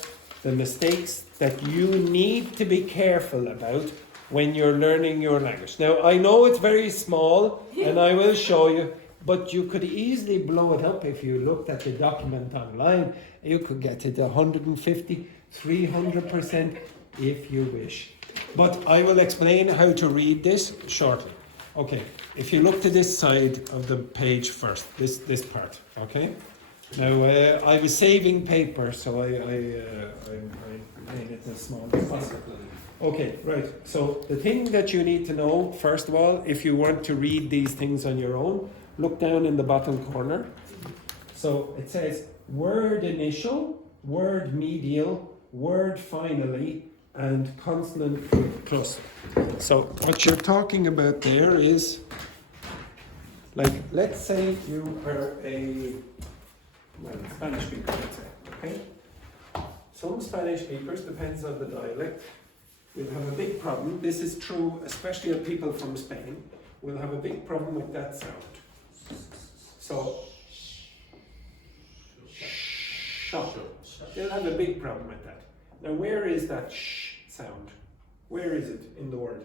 the mistakes that you need to be careful about when you're learning your language. Now, I know it's very small, and I will show you, but you could easily blow it up if you looked at the document online. You could get it 150, 300% if you wish. But I will explain how to read this shortly. Okay, if you look to this side of the page first, this part, okay? Now, I was saving paper, so I made it as small as possible. Okay, right. So the thing that you need to know, first of all, if you want to read these things on your own, look down in the bottom corner. So it says word initial, word medial, word finally, and consonant cluster. So what you're talking about there is, like, let's say you are a Spanish speaker, let's say, okay? Some Spanish speakers, depends on the dialect, will have a big problem. This is true, especially of people from Spain, will have a big problem with that sound. So, they'll have a big problem with that. Now, where is that sh sound? Where is it in the word?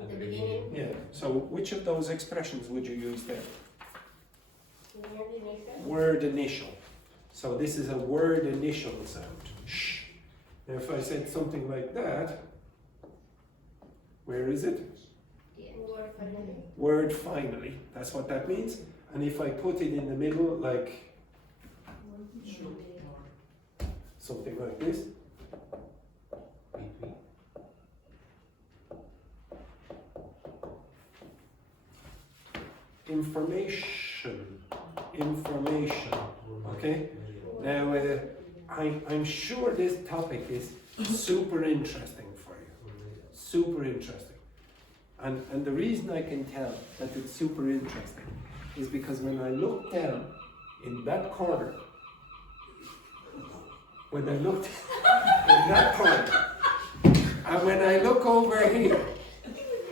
In the beginning. Yeah, so which of those expressions would you use there? Word initial. So this is a word initial sound. Sh. Now if I said something like that, where is it? Word finally. Word finally. That's what that means. And if I put it in the middle, like something like this. Information. Okay? Now, I'm sure this topic is super interesting for you. Super interesting. And the reason I can tell that it's super interesting is because when I look down in that corner, when I looked in that corner, and when I look over here,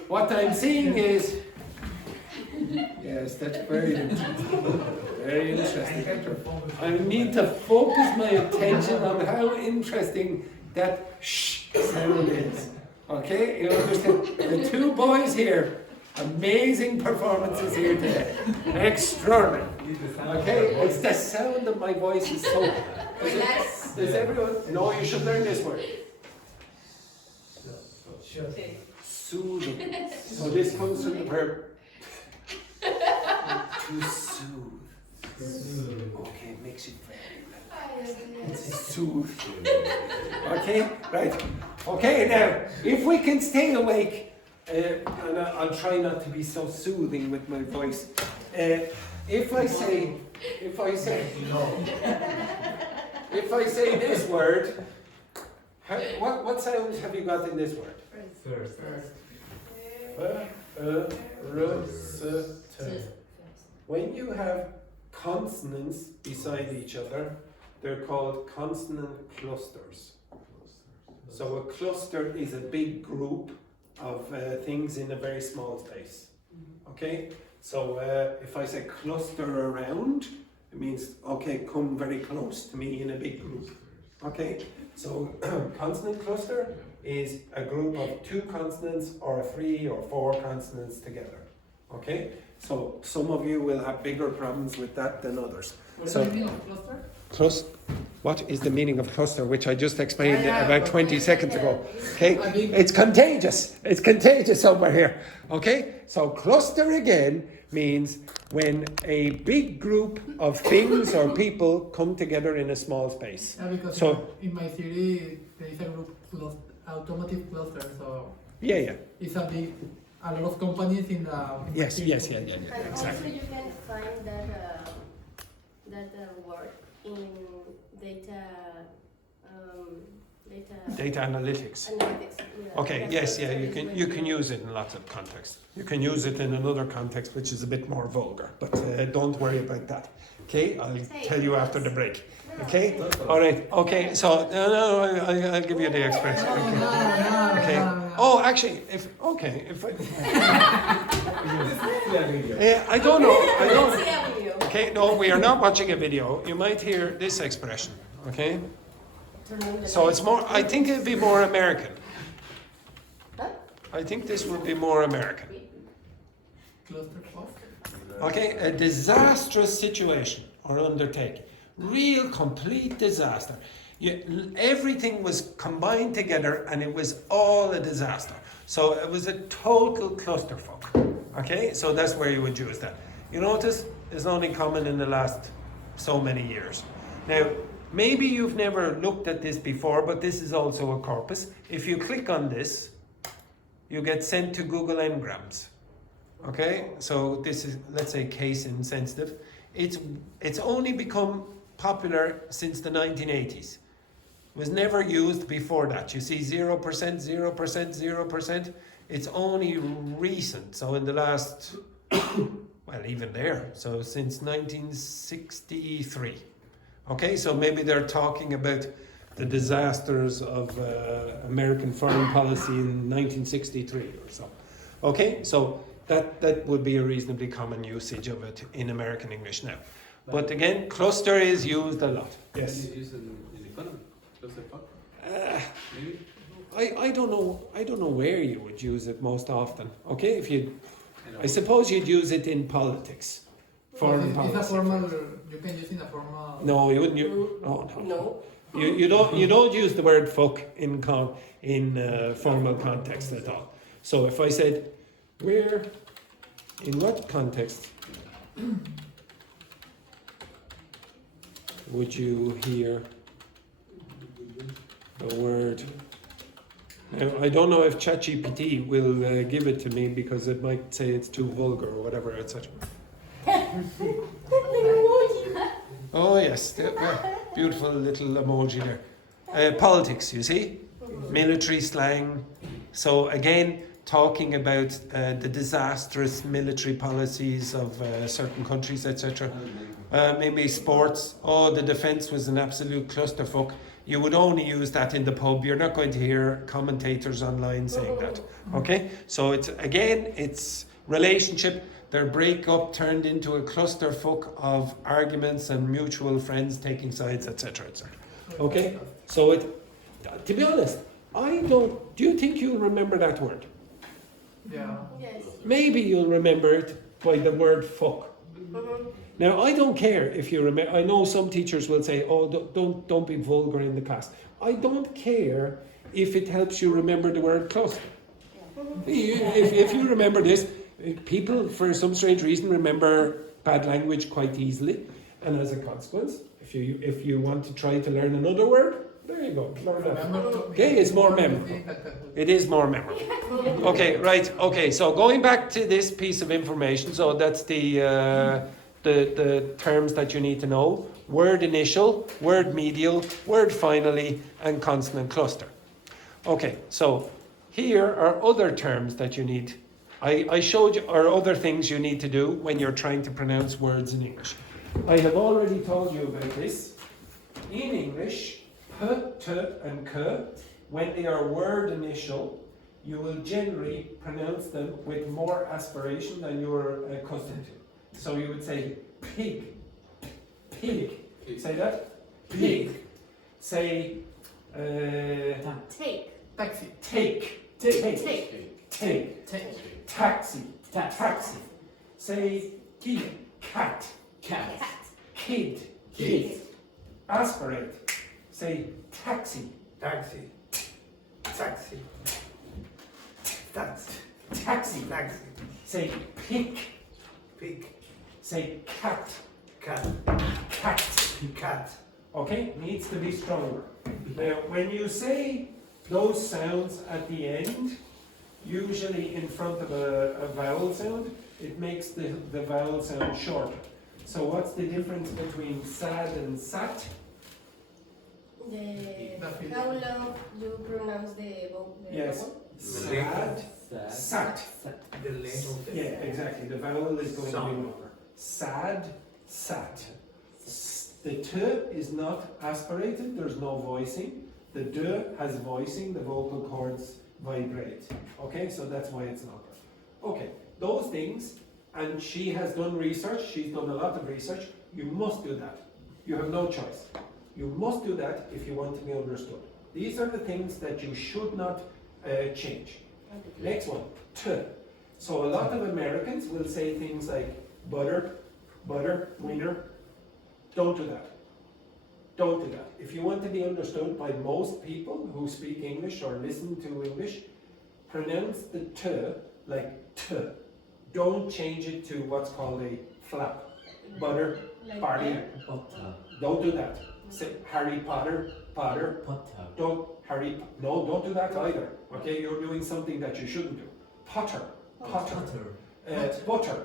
what I'm seeing is, yes, that's very interesting. Very interesting. I need to focus my attention on how interesting that sh sound is. Okay, you understand? The two boys here, amazing performances here today. Extraordinary. Okay, it's the sound of my voice is so. Does everyone? No, you should learn this word. Soothing. So this comes from the verb to soothe. Okay, it makes you very relaxed. It's soothe. Okay, right. Okay, now, if we can stay awake, and I'll try not to be so soothing with my voice. If I say this word, what sounds have you got in this word? First. When you have consonants beside each other, they're called consonant clusters. So a cluster is a big group of things in a very small space. Okay? So if I say cluster around, it means, okay, come very close to me in a big group. Okay? So consonant cluster is a group of 2 consonants or 3 or 4 consonants together. Okay? So some of you will have bigger problems with that than others. What is the meaning of cluster? What is the meaning of cluster, which I just explained about 20 seconds ago? Okay, it's contagious. It's contagious over here. Okay, so cluster again means when a big group of things or people come together in a small space. Yeah, because in my theory there is a group automotive cluster, so yeah. It's a lot of companies in the Yes, And exactly. also you can find that word in data analytics. Yeah. Okay, yes, you can use it in lots of contexts. You can use it in another context which is a bit more vulgar, but don't worry about that. Okay, I'll tell you after the break. Okay, all right. Okay, so I'll give you the expression. Okay. Oh, actually, if I don't know. I don't. Okay, no, we are not watching a video. You might hear this expression. Okay. So it's more. I think it'd be more American. I think this would be more American. Okay, a disastrous situation or undertaking. Real complete disaster. Everything was combined together and it was all a disaster. So it was a total clusterfuck. Okay, so that's where you would use that. You notice it's only common in the last so many years. Now, maybe you've never looked at this before, but this is also a corpus. If you click on this, you get sent to Google Ngrams. Okay, so this is, let's say, case insensitive. It's only become popular since the 1980s. It was never used before that. You see 0%, 0%, 0%. It's only recent. So in the last, well, even there. So since 1963. Okay, so maybe they're talking about the disasters of American foreign policy in 1963 or so. Okay, so that would be a reasonably common usage of it in American English now. But again, cluster is used a lot. Yes. Use it in economy. Clusterfuck. Maybe. I don't know where you would use it most often. Okay, I suppose you'd use it in politics. Foreign policy. It's a formal. You can use it in a formal. No, you wouldn't. No. You don't use the word fuck in formal context at all. So if I said, in what context would you hear the word? Now, I don't know if ChatGPT will give it to me because it might say it's too vulgar or whatever, etc. Oh yes, beautiful little emoji there. Politics, you see? Military slang. So again, talking about the disastrous military policies of certain countries, etc. Maybe sports. Oh, the defence was an absolute clusterfuck. You would only use that in the pub. You're not going to hear commentators online saying that. Okay? So it's relationship. Their breakup turned into a clusterfuck of arguments and mutual friends taking sides, etc., etc. Okay? So to be honest, do you think you'll remember that word? Yeah. Yes. Maybe you'll remember it by the word fuck. Now, I don't care if you remember. I know some teachers will say, "Oh, don't be vulgar in the class." I don't care if it helps you remember the word cluster. If you remember this, people, for some strange reason, remember bad language quite easily, and as a consequence, if you want to try to learn another word, there you go. Learn that. Okay, it's more memorable. It is more memorable. Okay, right. Okay, so going back to this piece of information, so that's the terms that you need to know: word initial, word medial, word finally, and consonant cluster. Okay, so here are other terms that you need. I showed you, or other things you need to do when you're trying to pronounce words in English. I have already told you about this. In English, p, t, and k, when they are word initial, you will generally pronounce them with more aspiration than you're accustomed to. So you would say pig, pig. Say that? Pig. Say Take. Taxi. take, take, taxi, taxi. Say kid, cat, kid, aspirate. Say taxi, taxi. Say pick, say cat, cat. Okay, needs to be stronger. Now, when you say those sounds at the end, usually in front of a vowel sound, it makes the vowel sound shorter. So what's the difference between sad and sat? How long you pronounce the Yes. vowel? Sad, sat. The length of the Yeah, exactly. The vowel is going to be longer. Sad, sat. The t is not aspirated, there's no voicing. The d has voicing, the vocal cords vibrate. Okay, so that's why it's not there. Okay, those things, and she has done research, she's done a lot of research, you must do that. You have no choice. You must do that if you want to be understood. These are the things that you should not change. Next one, t. So a lot of Americans will say things like butter, winner. Don't do that. Don't do that. If you want to be understood by most people who speak English or listen to English, pronounce the t like t. Don't change it to what's called a flap. Butter, party. Don't do that. Say Harry Potter, Potter. Don't don't do that either. Okay, you're doing something that you shouldn't do. Potter, Potter.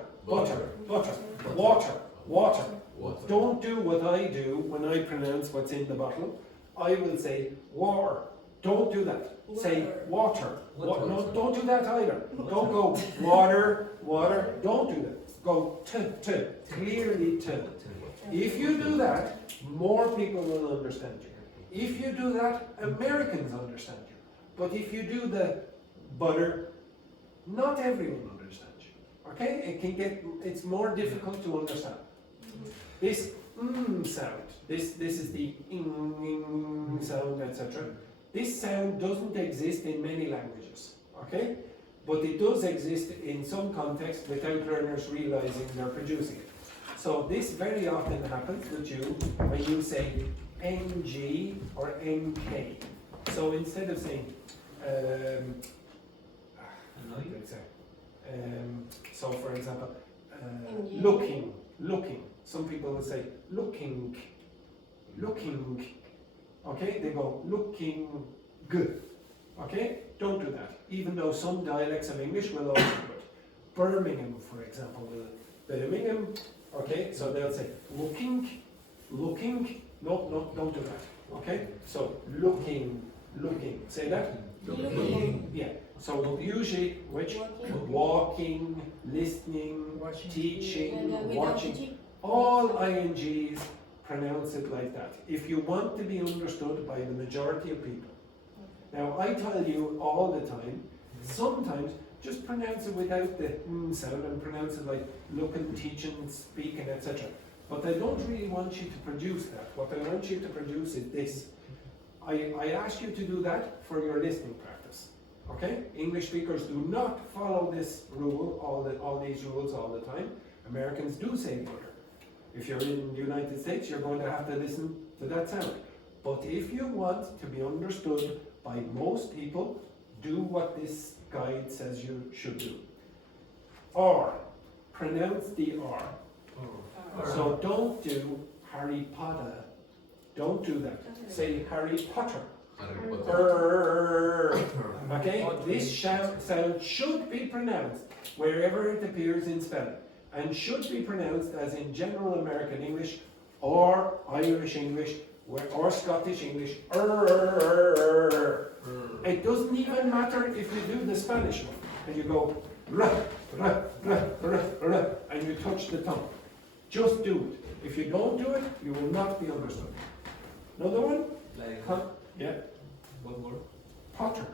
Butter, water. Don't do what I do when I pronounce what's in the bottle. I will say war. Don't do that. Say water. No, don't do that either. Don't go water. Don't do that. Go t. Clearly t. If you do that, more people will understand you. If you do that, Americans understand you. But if you do the butter, not everyone understands you. Okay? It's more difficult to understand. This sound, this is the sound, etc. This sound doesn't exist in many languages, okay? But it does exist in some contexts without learners realizing they're producing it. So this very often happens with you when you say NG or NK. So instead of saying, so for example, looking. Some people will say looking. Okay, they go looking good. Okay, don't do that. Even though some dialects of English will also do it. Birmingham, for example, will Birmingham. Okay, so they'll say looking. No, don't do that. Okay, so looking. Say that. Looking. Yeah. So usually, which walking, listening, teaching, watching. All INGs pronounce it like that. If you want to be understood by the majority of people. Now, I tell you all the time, sometimes just pronounce it without the sound and pronounce it like looking, teaching, speaking, etc. But I don't really want you to produce that. What I want you to produce is this. I ask you to do that for your listening practice. Okay? English speakers do not follow this rule, all these rules all the time. Americans do say butter. If you're in the United States, you're going to have to listen to that sound. But if you want to be understood by most people, do what this guide says you should do. Or, pronounce the R. So don't do Harry Potter. Don't do that. Say Harry Potter. Okay? This sound should be pronounced wherever it appears in spelling, and should be pronounced as in general American English or Irish English or Scottish English. It doesn't even matter if you do the Spanish one and you go and you touch the tongue. Just do it. If you don't do it, you will not be understood. Another one? Yeah. What word? Potter.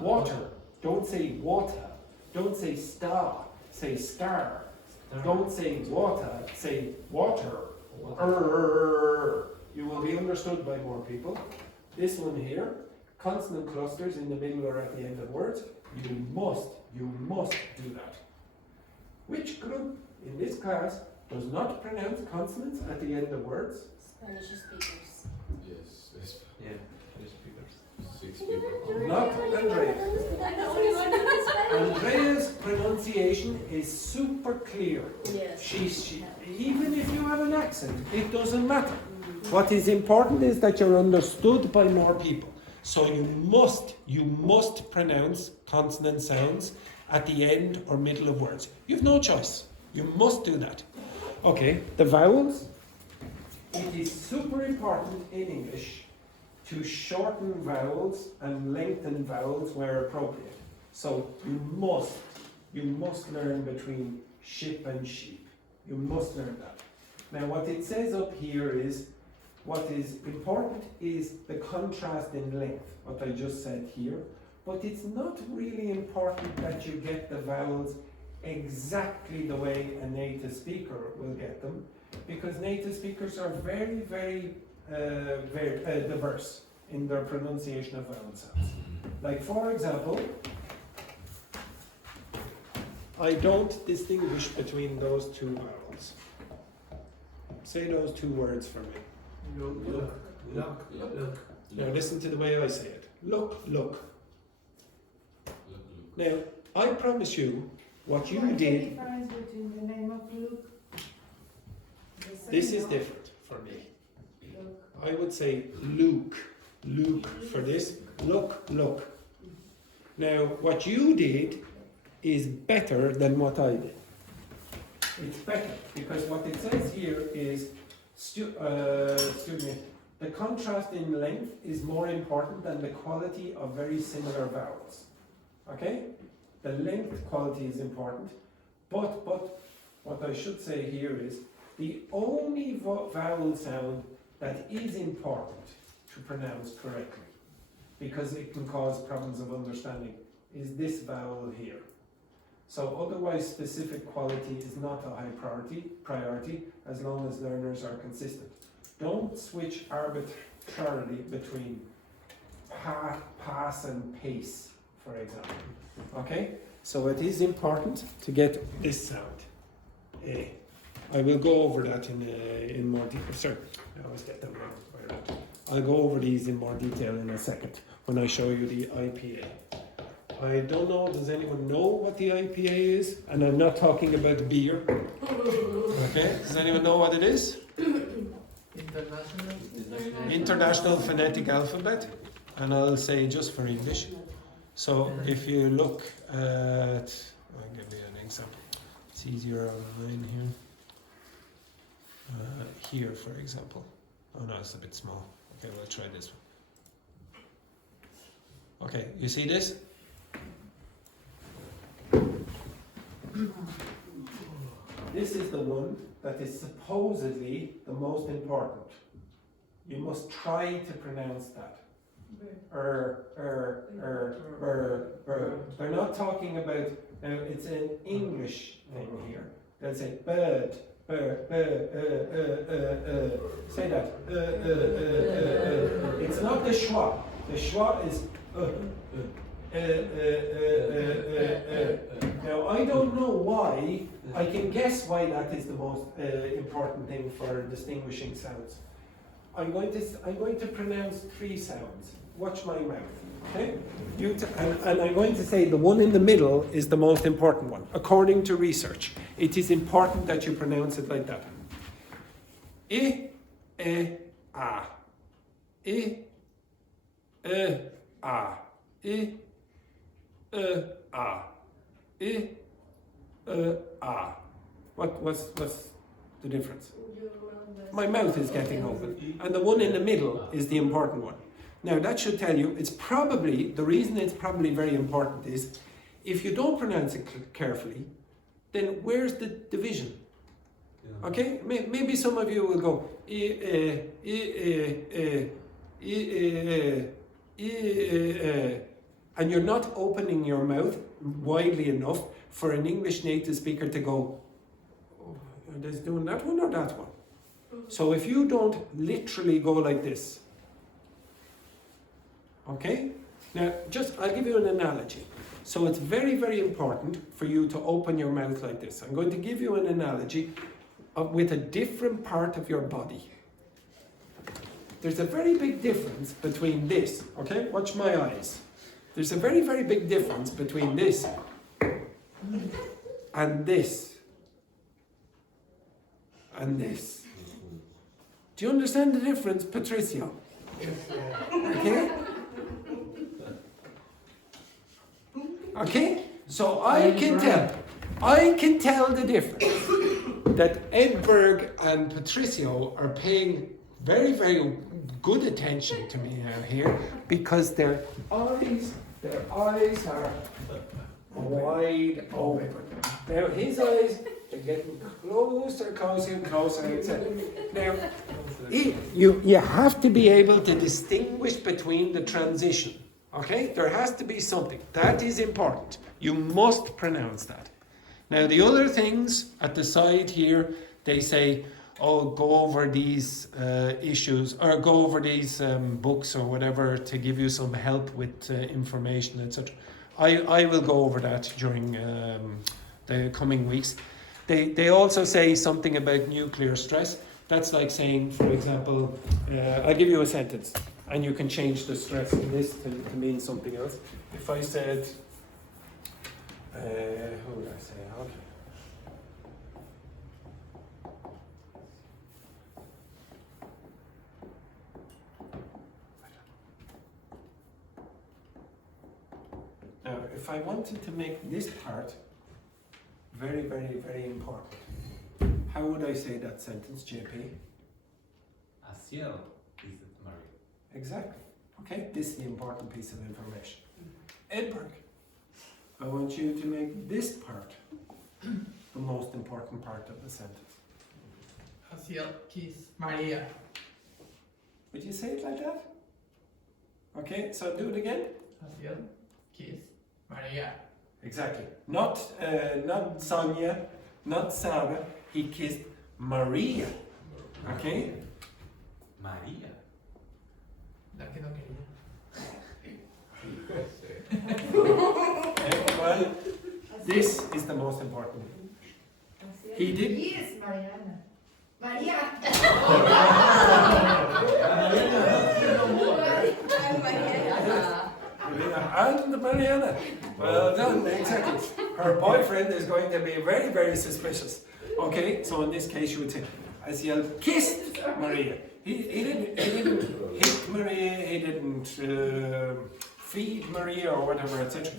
Water. Don't say water. Don't say star. Say star. Don't say water. Say water. You will be understood by more people. This one here, consonant clusters in the middle or at the end of words. You must do that. Which group in this class does not pronounce consonants at the end of words? Spanish speakers. Yes. Yeah. Speakers. 6 people. Not Andrea. Andrea's pronunciation is super clear. Yes. She even if you have an accent, it doesn't matter. What is important is that you're understood by more people. So you must pronounce consonant sounds at the end or middle of words. You have no choice. You must do that. Okay, the vowels. It is super important in English to shorten vowels and lengthen vowels where appropriate. So you must learn between ship and sheep. You must learn that. Now what it says up here is, what is important is the contrast in length, what I just said here. but it's not really important that you get the vowels exactly the way a native speaker will get them, because native speakers are very, very diverse in their pronunciation of vowel sounds. Like, for example, I don't distinguish between those two vowels. Say those two words for me. Look. Now listen to the way I say it. Look, look. Now, I promise you, what you What's the did, difference between the name of Luke? this is different for me. I would say Luke. Luke for this. Look, look. Now, what you did is better than what I did. It's better because what it says here is, excuse me, the contrast in length is more important than the quality of very similar vowels. Okay? The length quality is important, but what I should say here is the only vowel sound that is important to pronounce correctly, because it can cause problems of understanding, is this vowel here. So otherwise specific quality is not a high priority as long as learners are consistent. Don't switch arbitrarily between pass and pace, for example. Okay? So it is important to get this sound. I will go over that in more detail. Sorry, I always get them wrong. I'll go over these in more detail in a second when I show you the IPA. I don't know, does anyone know what the IPA is? And I'm not talking about beer. Okay, does anyone know what it is? International Phonetic Alphabet. And I'll say just for English. So if you look at, I'll give you an example. It's easier online here. Here, for example. Oh no, it's a bit small. Okay, we'll try this one. Okay, you see this? This is the one that is supposedly the most important. You must try to pronounce that. They're not talking about, now it's an English thing here. They'll say bird, say that. It's not the schwa. The schwa is Now I don't know why. I can guess why that is the most important thing for distinguishing sounds. I'm going to pronounce 3 sounds. Watch my mouth, okay? And I'm going to say the one in the middle is the most important one. According to research, it is important that you pronounce it like that. I, a. I, a. I, a. What's the difference? My mouth is getting open, and the one in the middle is the important one. Now that should tell you, it's probably, the reason it's probably very important is, if you don't pronounce it carefully, then where's the division? Okay, maybe some of you will go, and you're not opening your mouth widely enough for an English native speaker to go, oh, are they doing that one or that one? So if you don't literally go like this, okay? Now, I'll give you an analogy. So it's very, very important for you to open your mouth like this. I'm going to give you an analogy with a different part of your body. There's a very big difference between this, okay? Watch my eyes. There's a very, very big difference between this and this and this. Do you understand the difference, Patricio? Okay? Okay? So I can tell the difference that Edberg and Patricio are paying very, very good attention to me now here, because their eyes are wide open. Now his eyes are getting closer and closer, etc. Now, you have to be able to distinguish between the transition. Okay, there has to be something. That is important. You must pronounce that. Now the other things at the side here, they say, oh, go over these issues or go over these books or whatever to give you some help with information, etc. I will go over that during the coming weeks. They also say something about nuclear stress. That's like saying, for example, I'll give you a sentence and you can change the stress in this to mean something else. If I said, how would I say? Okay. Now, if I wanted to make this part very, very, very important, how would I say that sentence, JP? Asiel is Maria. Exactly. Okay, this is the important piece of information. Edberg, I want you to make this part the most important part of the sentence. Asiel kiss Maria. Would you say it like that? Okay, so do it again. Asiel kiss Maria. Exactly. Not Sonia, not Sarah. He kissed Maria. Okay? Maria. La que no quería. Well, this is the most important. He did. Yes, Mariana. Maria. And Mariana. Well done, exactly. Her boyfriend is going to be very, very suspicious. Okay, so in this case you would say, Asiel kissed Maria. He didn't hit Maria, he didn't feed Maria or whatever, etc.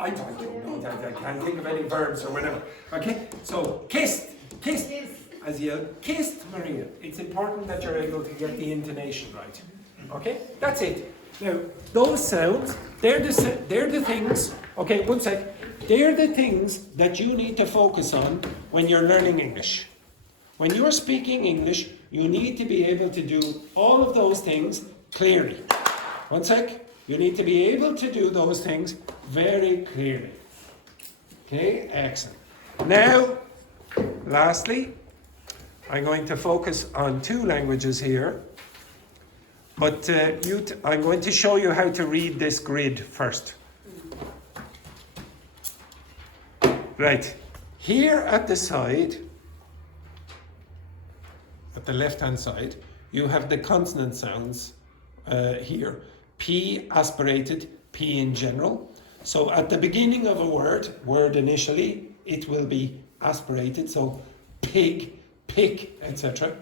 I don't know, I can't think of any verbs or whatever. Okay, so kissed. Asiel kissed Maria. It's important that you're able to get the intonation right. Okay, that's it. Now, those sounds, they're the things, okay, one sec. They're the things that you need to focus on when you're learning English. When you're speaking English, you need to be able to do all of those things clearly. One sec. You need to be able to do those things very clearly. Okay, excellent. Now, lastly, I'm going to focus on two languages here. But I'm going to show you how to read this grid first. Right, here at the side, at the left-hand side, you have the consonant sounds here. P aspirated, P in general. So at the beginning of a word initially, it will be aspirated, so pig, pick, etc.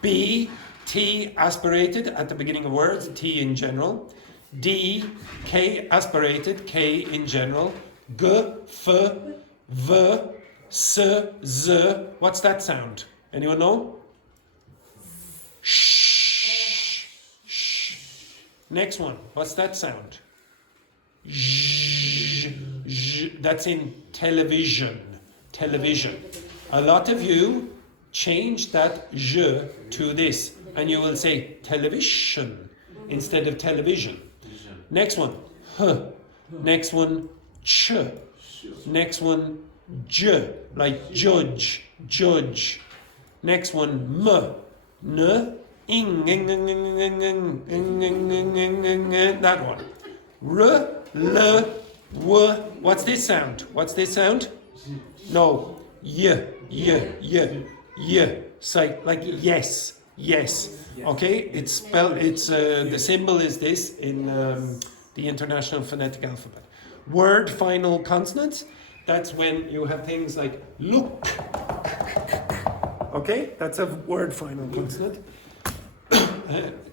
B, T aspirated at the beginning of words, T in general. D, K aspirated, K in general. G, F, V, S, Z. What's that sound? Anyone know? Shh. Shh. Next one. What's that sound? Zh. Zh. That's in television. Television. A lot of you change that j to this, and you will say television instead of television. Next one, h. Next one, ch. Next one, j, like judge, judge. Next one, m. N, ing, that one. R, l, w. What's this sound? What's this sound? No. Y. So like yes. Okay, it's spelled. It's the symbol is this in the International Phonetic Alphabet. Word final consonants. That's when you have things like look. Okay, that's a word final consonant.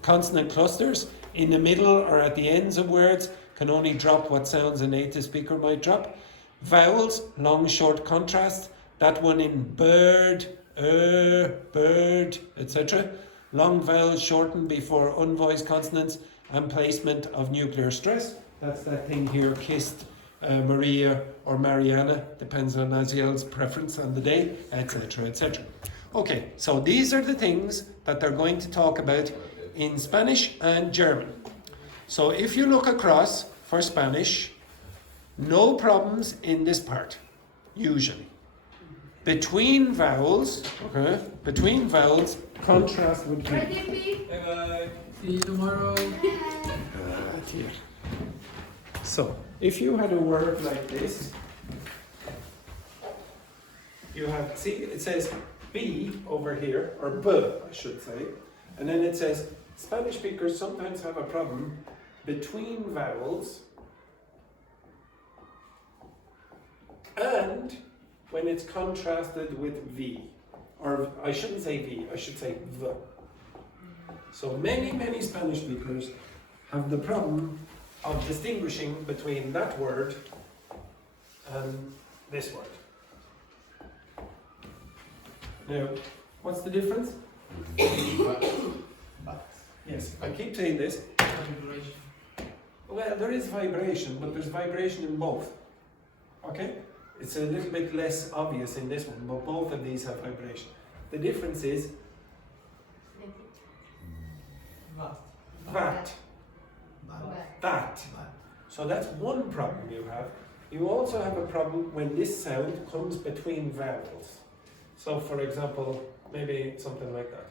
Consonant clusters in the middle or at the ends of words can only drop what sounds a native speaker might drop. Vowels, long, short contrasts. That one in bird, bird, etc. Long vowels shortened before unvoiced consonants and placement of nuclear stress. That's that thing here, kissed, Maria or Mariana, depends on Asiel's preference on the day, etc., etc. Okay, so these are the things that they're going to talk about in Spanish and German. So if you look across for Spanish, no problems in this part, usually. Between vowels, okay, between vowels, contrast with V. Ready, Pete? Bye-bye. See you tomorrow. Here. So, if you had a word like this, you have, see, it says B over here, or B, I should say, and then it says, Spanish speakers sometimes have a problem between vowels and when it's contrasted with V, or I shouldn't say V, I should say V. So many Spanish speakers have the problem of distinguishing between that word and this word. Now, what's the difference? Yes, I keep saying this. Vibration. Well, there is vibration, but there's vibration in both. Okay? It's a little bit less obvious in this one, but both of these have vibration. The difference is that. That. So that's one problem you have. You also have a problem when this sound comes between vowels. So for example, maybe something like that.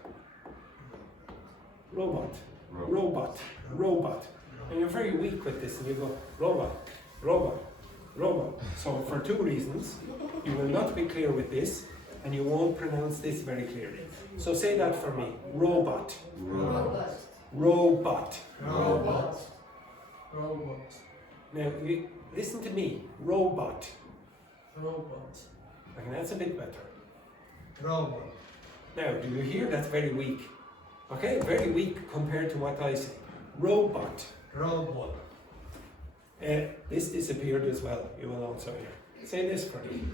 Robot, robot, robot. And you're very weak with this and you go, robot, robot, robot. So for two reasons, you will not be clear with this and you won't pronounce this very clearly. So say that for me, robot, Robot. robot. Robot. Robot. Now, listen to me, robot. Robot. Okay, that's a bit better. Robot. Now, do you hear? That's very weak. Okay, very weak compared to what I say. Robot. Robot. This disappeared as well, you will also hear. Say this for me.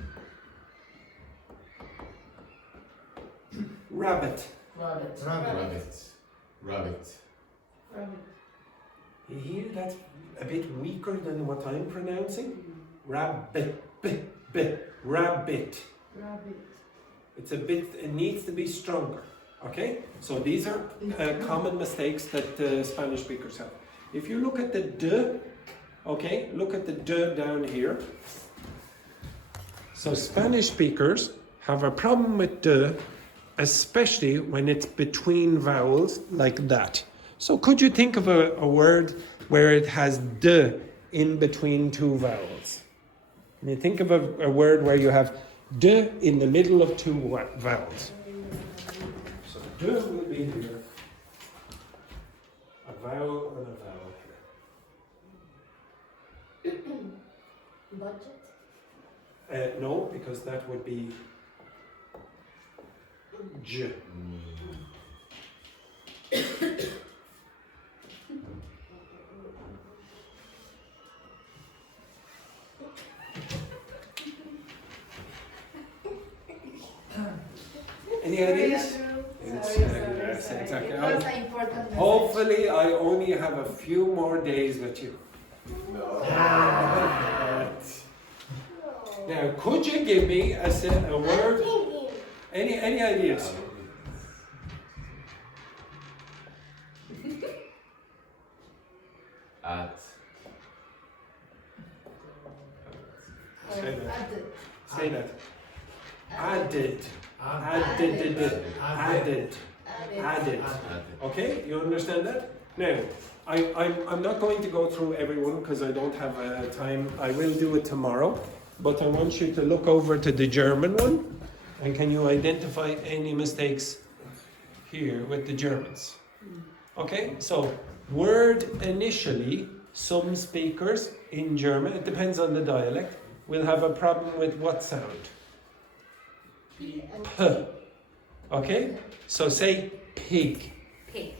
Rabbit. Rabbit. Rabbit. Rabbit. Rabbit. You hear that's a bit weaker than what I'm pronouncing? Rabbit. Rabbit. Rabbit. It's a bit, it needs to be stronger. Okay? So these are common mistakes that Spanish speakers have. If you look at the D, okay, look at the D down here. So Spanish speakers have a problem with D, especially when it's between vowels like that. So could you think of a word where it has D in between two vowels? Can you think of a word where you have D in the middle of two vowels? So D will be here. A vowel and a vowel here. Budget? No, because that would be J. Any ideas? Yes, exactly. It was an important message. Hopefully, I only have a few more days with you. Now, could you give me a word? Any ideas? At. Say that. Added. Say that. Added. Added. Okay, you understand that? Now, I'm not going to go through everyone because I don't have time. I will do it tomorrow, but I want you to look over to the German one, and can you identify any mistakes here with the Germans? Okay, so word initially, some speakers in German, it depends on the dialect, will have a problem with what sound? P. Okay, so say pig. Pig.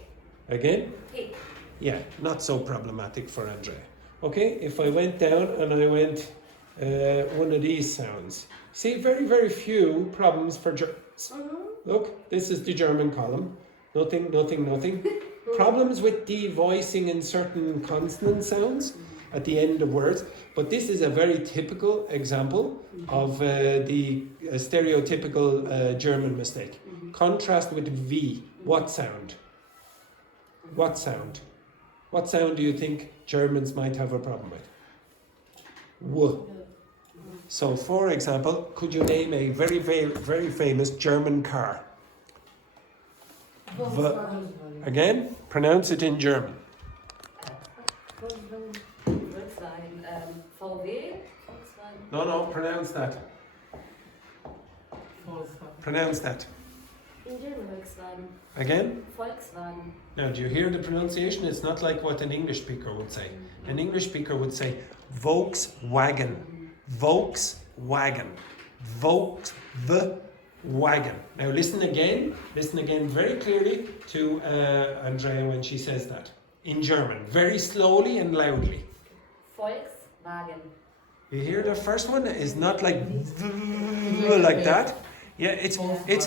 Again? Pig. Yeah, not so problematic for Andre. Okay, if I went down and I went one of these sounds. See, very few problems for Germans. Look, this is the German column. Nothing. Problems with devoicing in certain consonant sounds at the end of words, but this is a very typical example of the stereotypical German mistake. Contrast with V. What sound? What sound? What sound do you think Germans might have a problem with? W. So, for example, could you name a very famous German car? V. Again, pronounce it in German. Volkswagen, VW, Volkswagen. No, pronounce that. Pronounce that. In German, Volkswagen. Again? Volkswagen. Now, do you hear the pronunciation? It's not like what an English speaker would say. An English speaker would say Volkswagen. Volkswagen. Volkswagen. Now, listen again very clearly to Andrea when she says that. In German. Very slowly and loudly. Volkswagen. You hear the first one? It's not like like that. Yeah, it's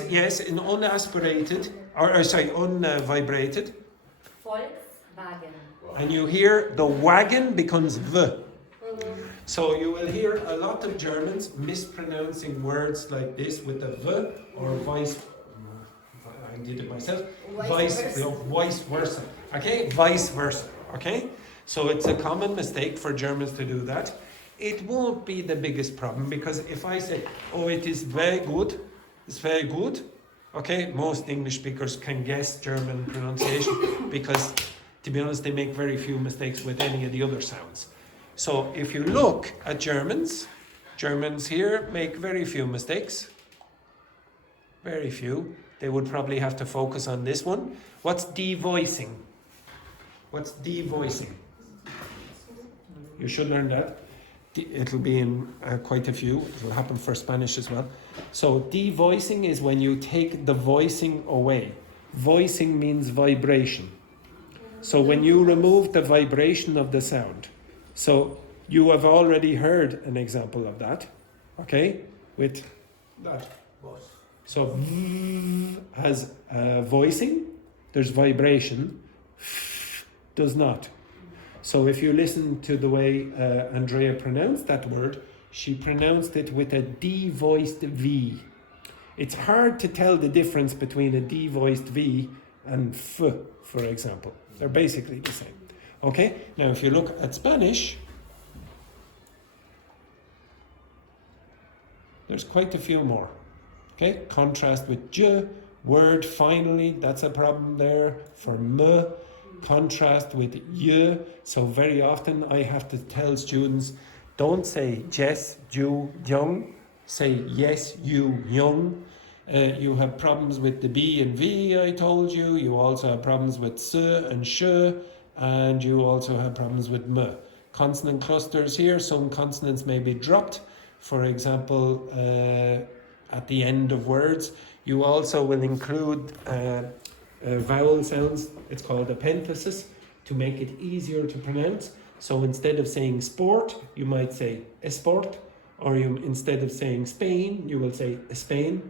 yes, in unaspirated unvibrated. Volkswagen. And you hear the wagon becomes v. So you will hear a lot of Germans mispronouncing words like this with a v or vice. I did it myself. Vice versa. Okay, vice versa. Okay, so it's a common mistake for Germans to do that. It won't be the biggest problem because if I say, "Oh, it is very good," it's very good. Okay, most English speakers can guess German pronunciation because, to be honest, they make very few mistakes with any of the other sounds. So if you look at Germans here make very few mistakes. Very few. They would probably have to focus on this one. What's devoicing? What's devoicing? You should learn that. It'll be in quite a few. It'll happen for Spanish as well. So devoicing is when you take the voicing away. Voicing means vibration. So when you remove the vibration of the sound. So you have already heard an example of that. Okay? With that. So v has voicing. There's vibration. F does not. So if you listen to the way Andrea pronounced that word, she pronounced it with a devoiced V. It's hard to tell the difference between a devoiced V and F, for example. They're basically the same. Okay? Now if you look at Spanish, there's quite a few more. Okay? Contrast with J, word finally, that's a problem there. For M, contrast with y. So very often I have to tell students, don't say yes, you, young. Say yes, you, young. You have problems with the B and V, I told you. You also have problems with s and sh. And you also have problems with m. Consonant clusters here. Some consonants may be dropped. For example, at the end of words. You also will include vowel sounds. It's called epenthesis to make it easier to pronounce. So instead of saying sport, you might say esport, or instead of saying Spain, you will say Spain,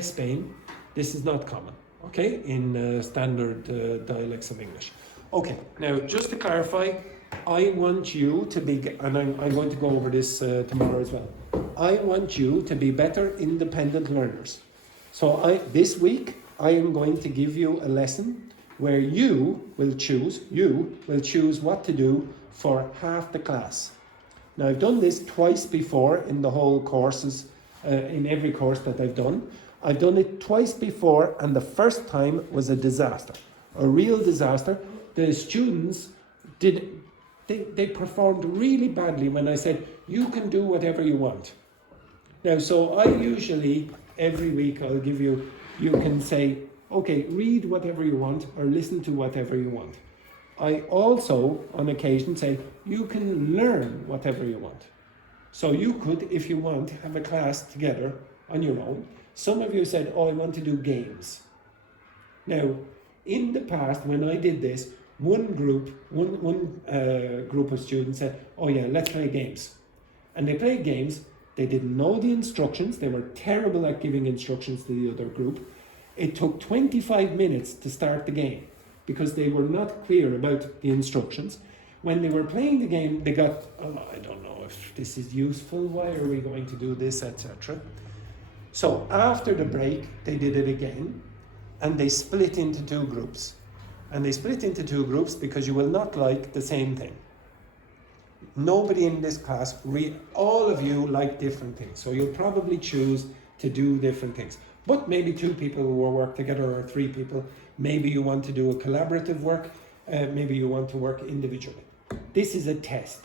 Spain. This is not common, okay, in standard dialects of English. Okay, now just to clarify, I want you to be, and I'm going to go over this tomorrow as well. I want you to be better independent learners. So this week, I am going to give you a lesson where you will choose what to do for half the class. Now I've done this twice before in the whole courses, in every course that I've done. I've done it twice before and the first time was a disaster, a real disaster. The students they performed really badly when I said, you can do whatever you want. Now, so I usually, every week I'll give you can say, okay, read whatever you want or listen to whatever you want. I also, on occasion, say, you can learn whatever you want. So you could, if you want, have a class together on your own. Some of you said, oh, I want to do games. Now, in the past, when I did this, one group of students said, oh yeah, let's play games. And they played games. They didn't know the instructions. They were terrible at giving instructions to the other group. It took 25 minutes to start the game because they were not clear about the instructions. When they were playing the game, they got, oh, I don't know if this is useful. Why are we going to do this, etc. So after the break, they did it again and they split into two groups. And they split into two groups because you will not like the same thing. Nobody in this class, all of you like different things. So you'll probably choose to do different things. But maybe 2 people will work together, or 3 people. Maybe you want to do a collaborative work. Maybe you want to work individually. This is a test.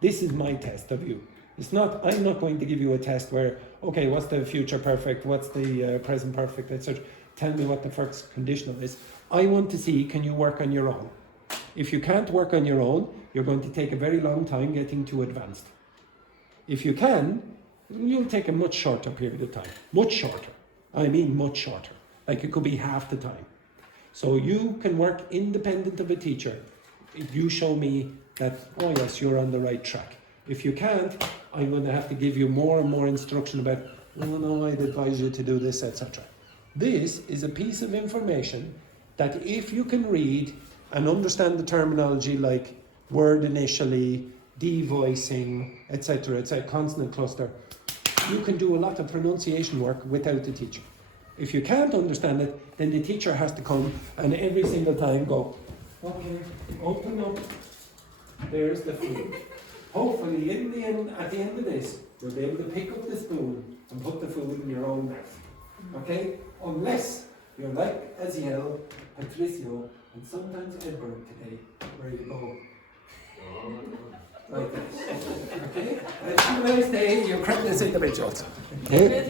This is my test of you. It's not, I'm not going to give you a test where, okay, what's the future perfect? What's the present perfect, etc. Tell me what the first conditional is. I want to see, can you work on your own? If you can't work on your own, you're going to take a very long time getting to advanced. If you can, you'll take a much shorter period of time. Much shorter. I mean much shorter. Like it could be half the time. So you can work independent of a teacher if you show me that, oh yes, you're on the right track. If you can't, I'm going to have to give you more and more instruction about, oh no, I'd advise you to do this, etc. This is a piece of information that if you can read and understand the terminology like word initially, devoicing, etc., consonant cluster, you can do a lot of pronunciation work without the teacher. If you can't understand it, then the teacher has to come and every single time go, okay, open up, there's the food. Hopefully at the end of this, you'll be able to pick up the spoon and put the food in your own mouth. Okay? Unless you're like Aziel, Patricio, and sometimes Edward today, where you go like this. Okay? Have a nice day, you're creditless individuals. Okay?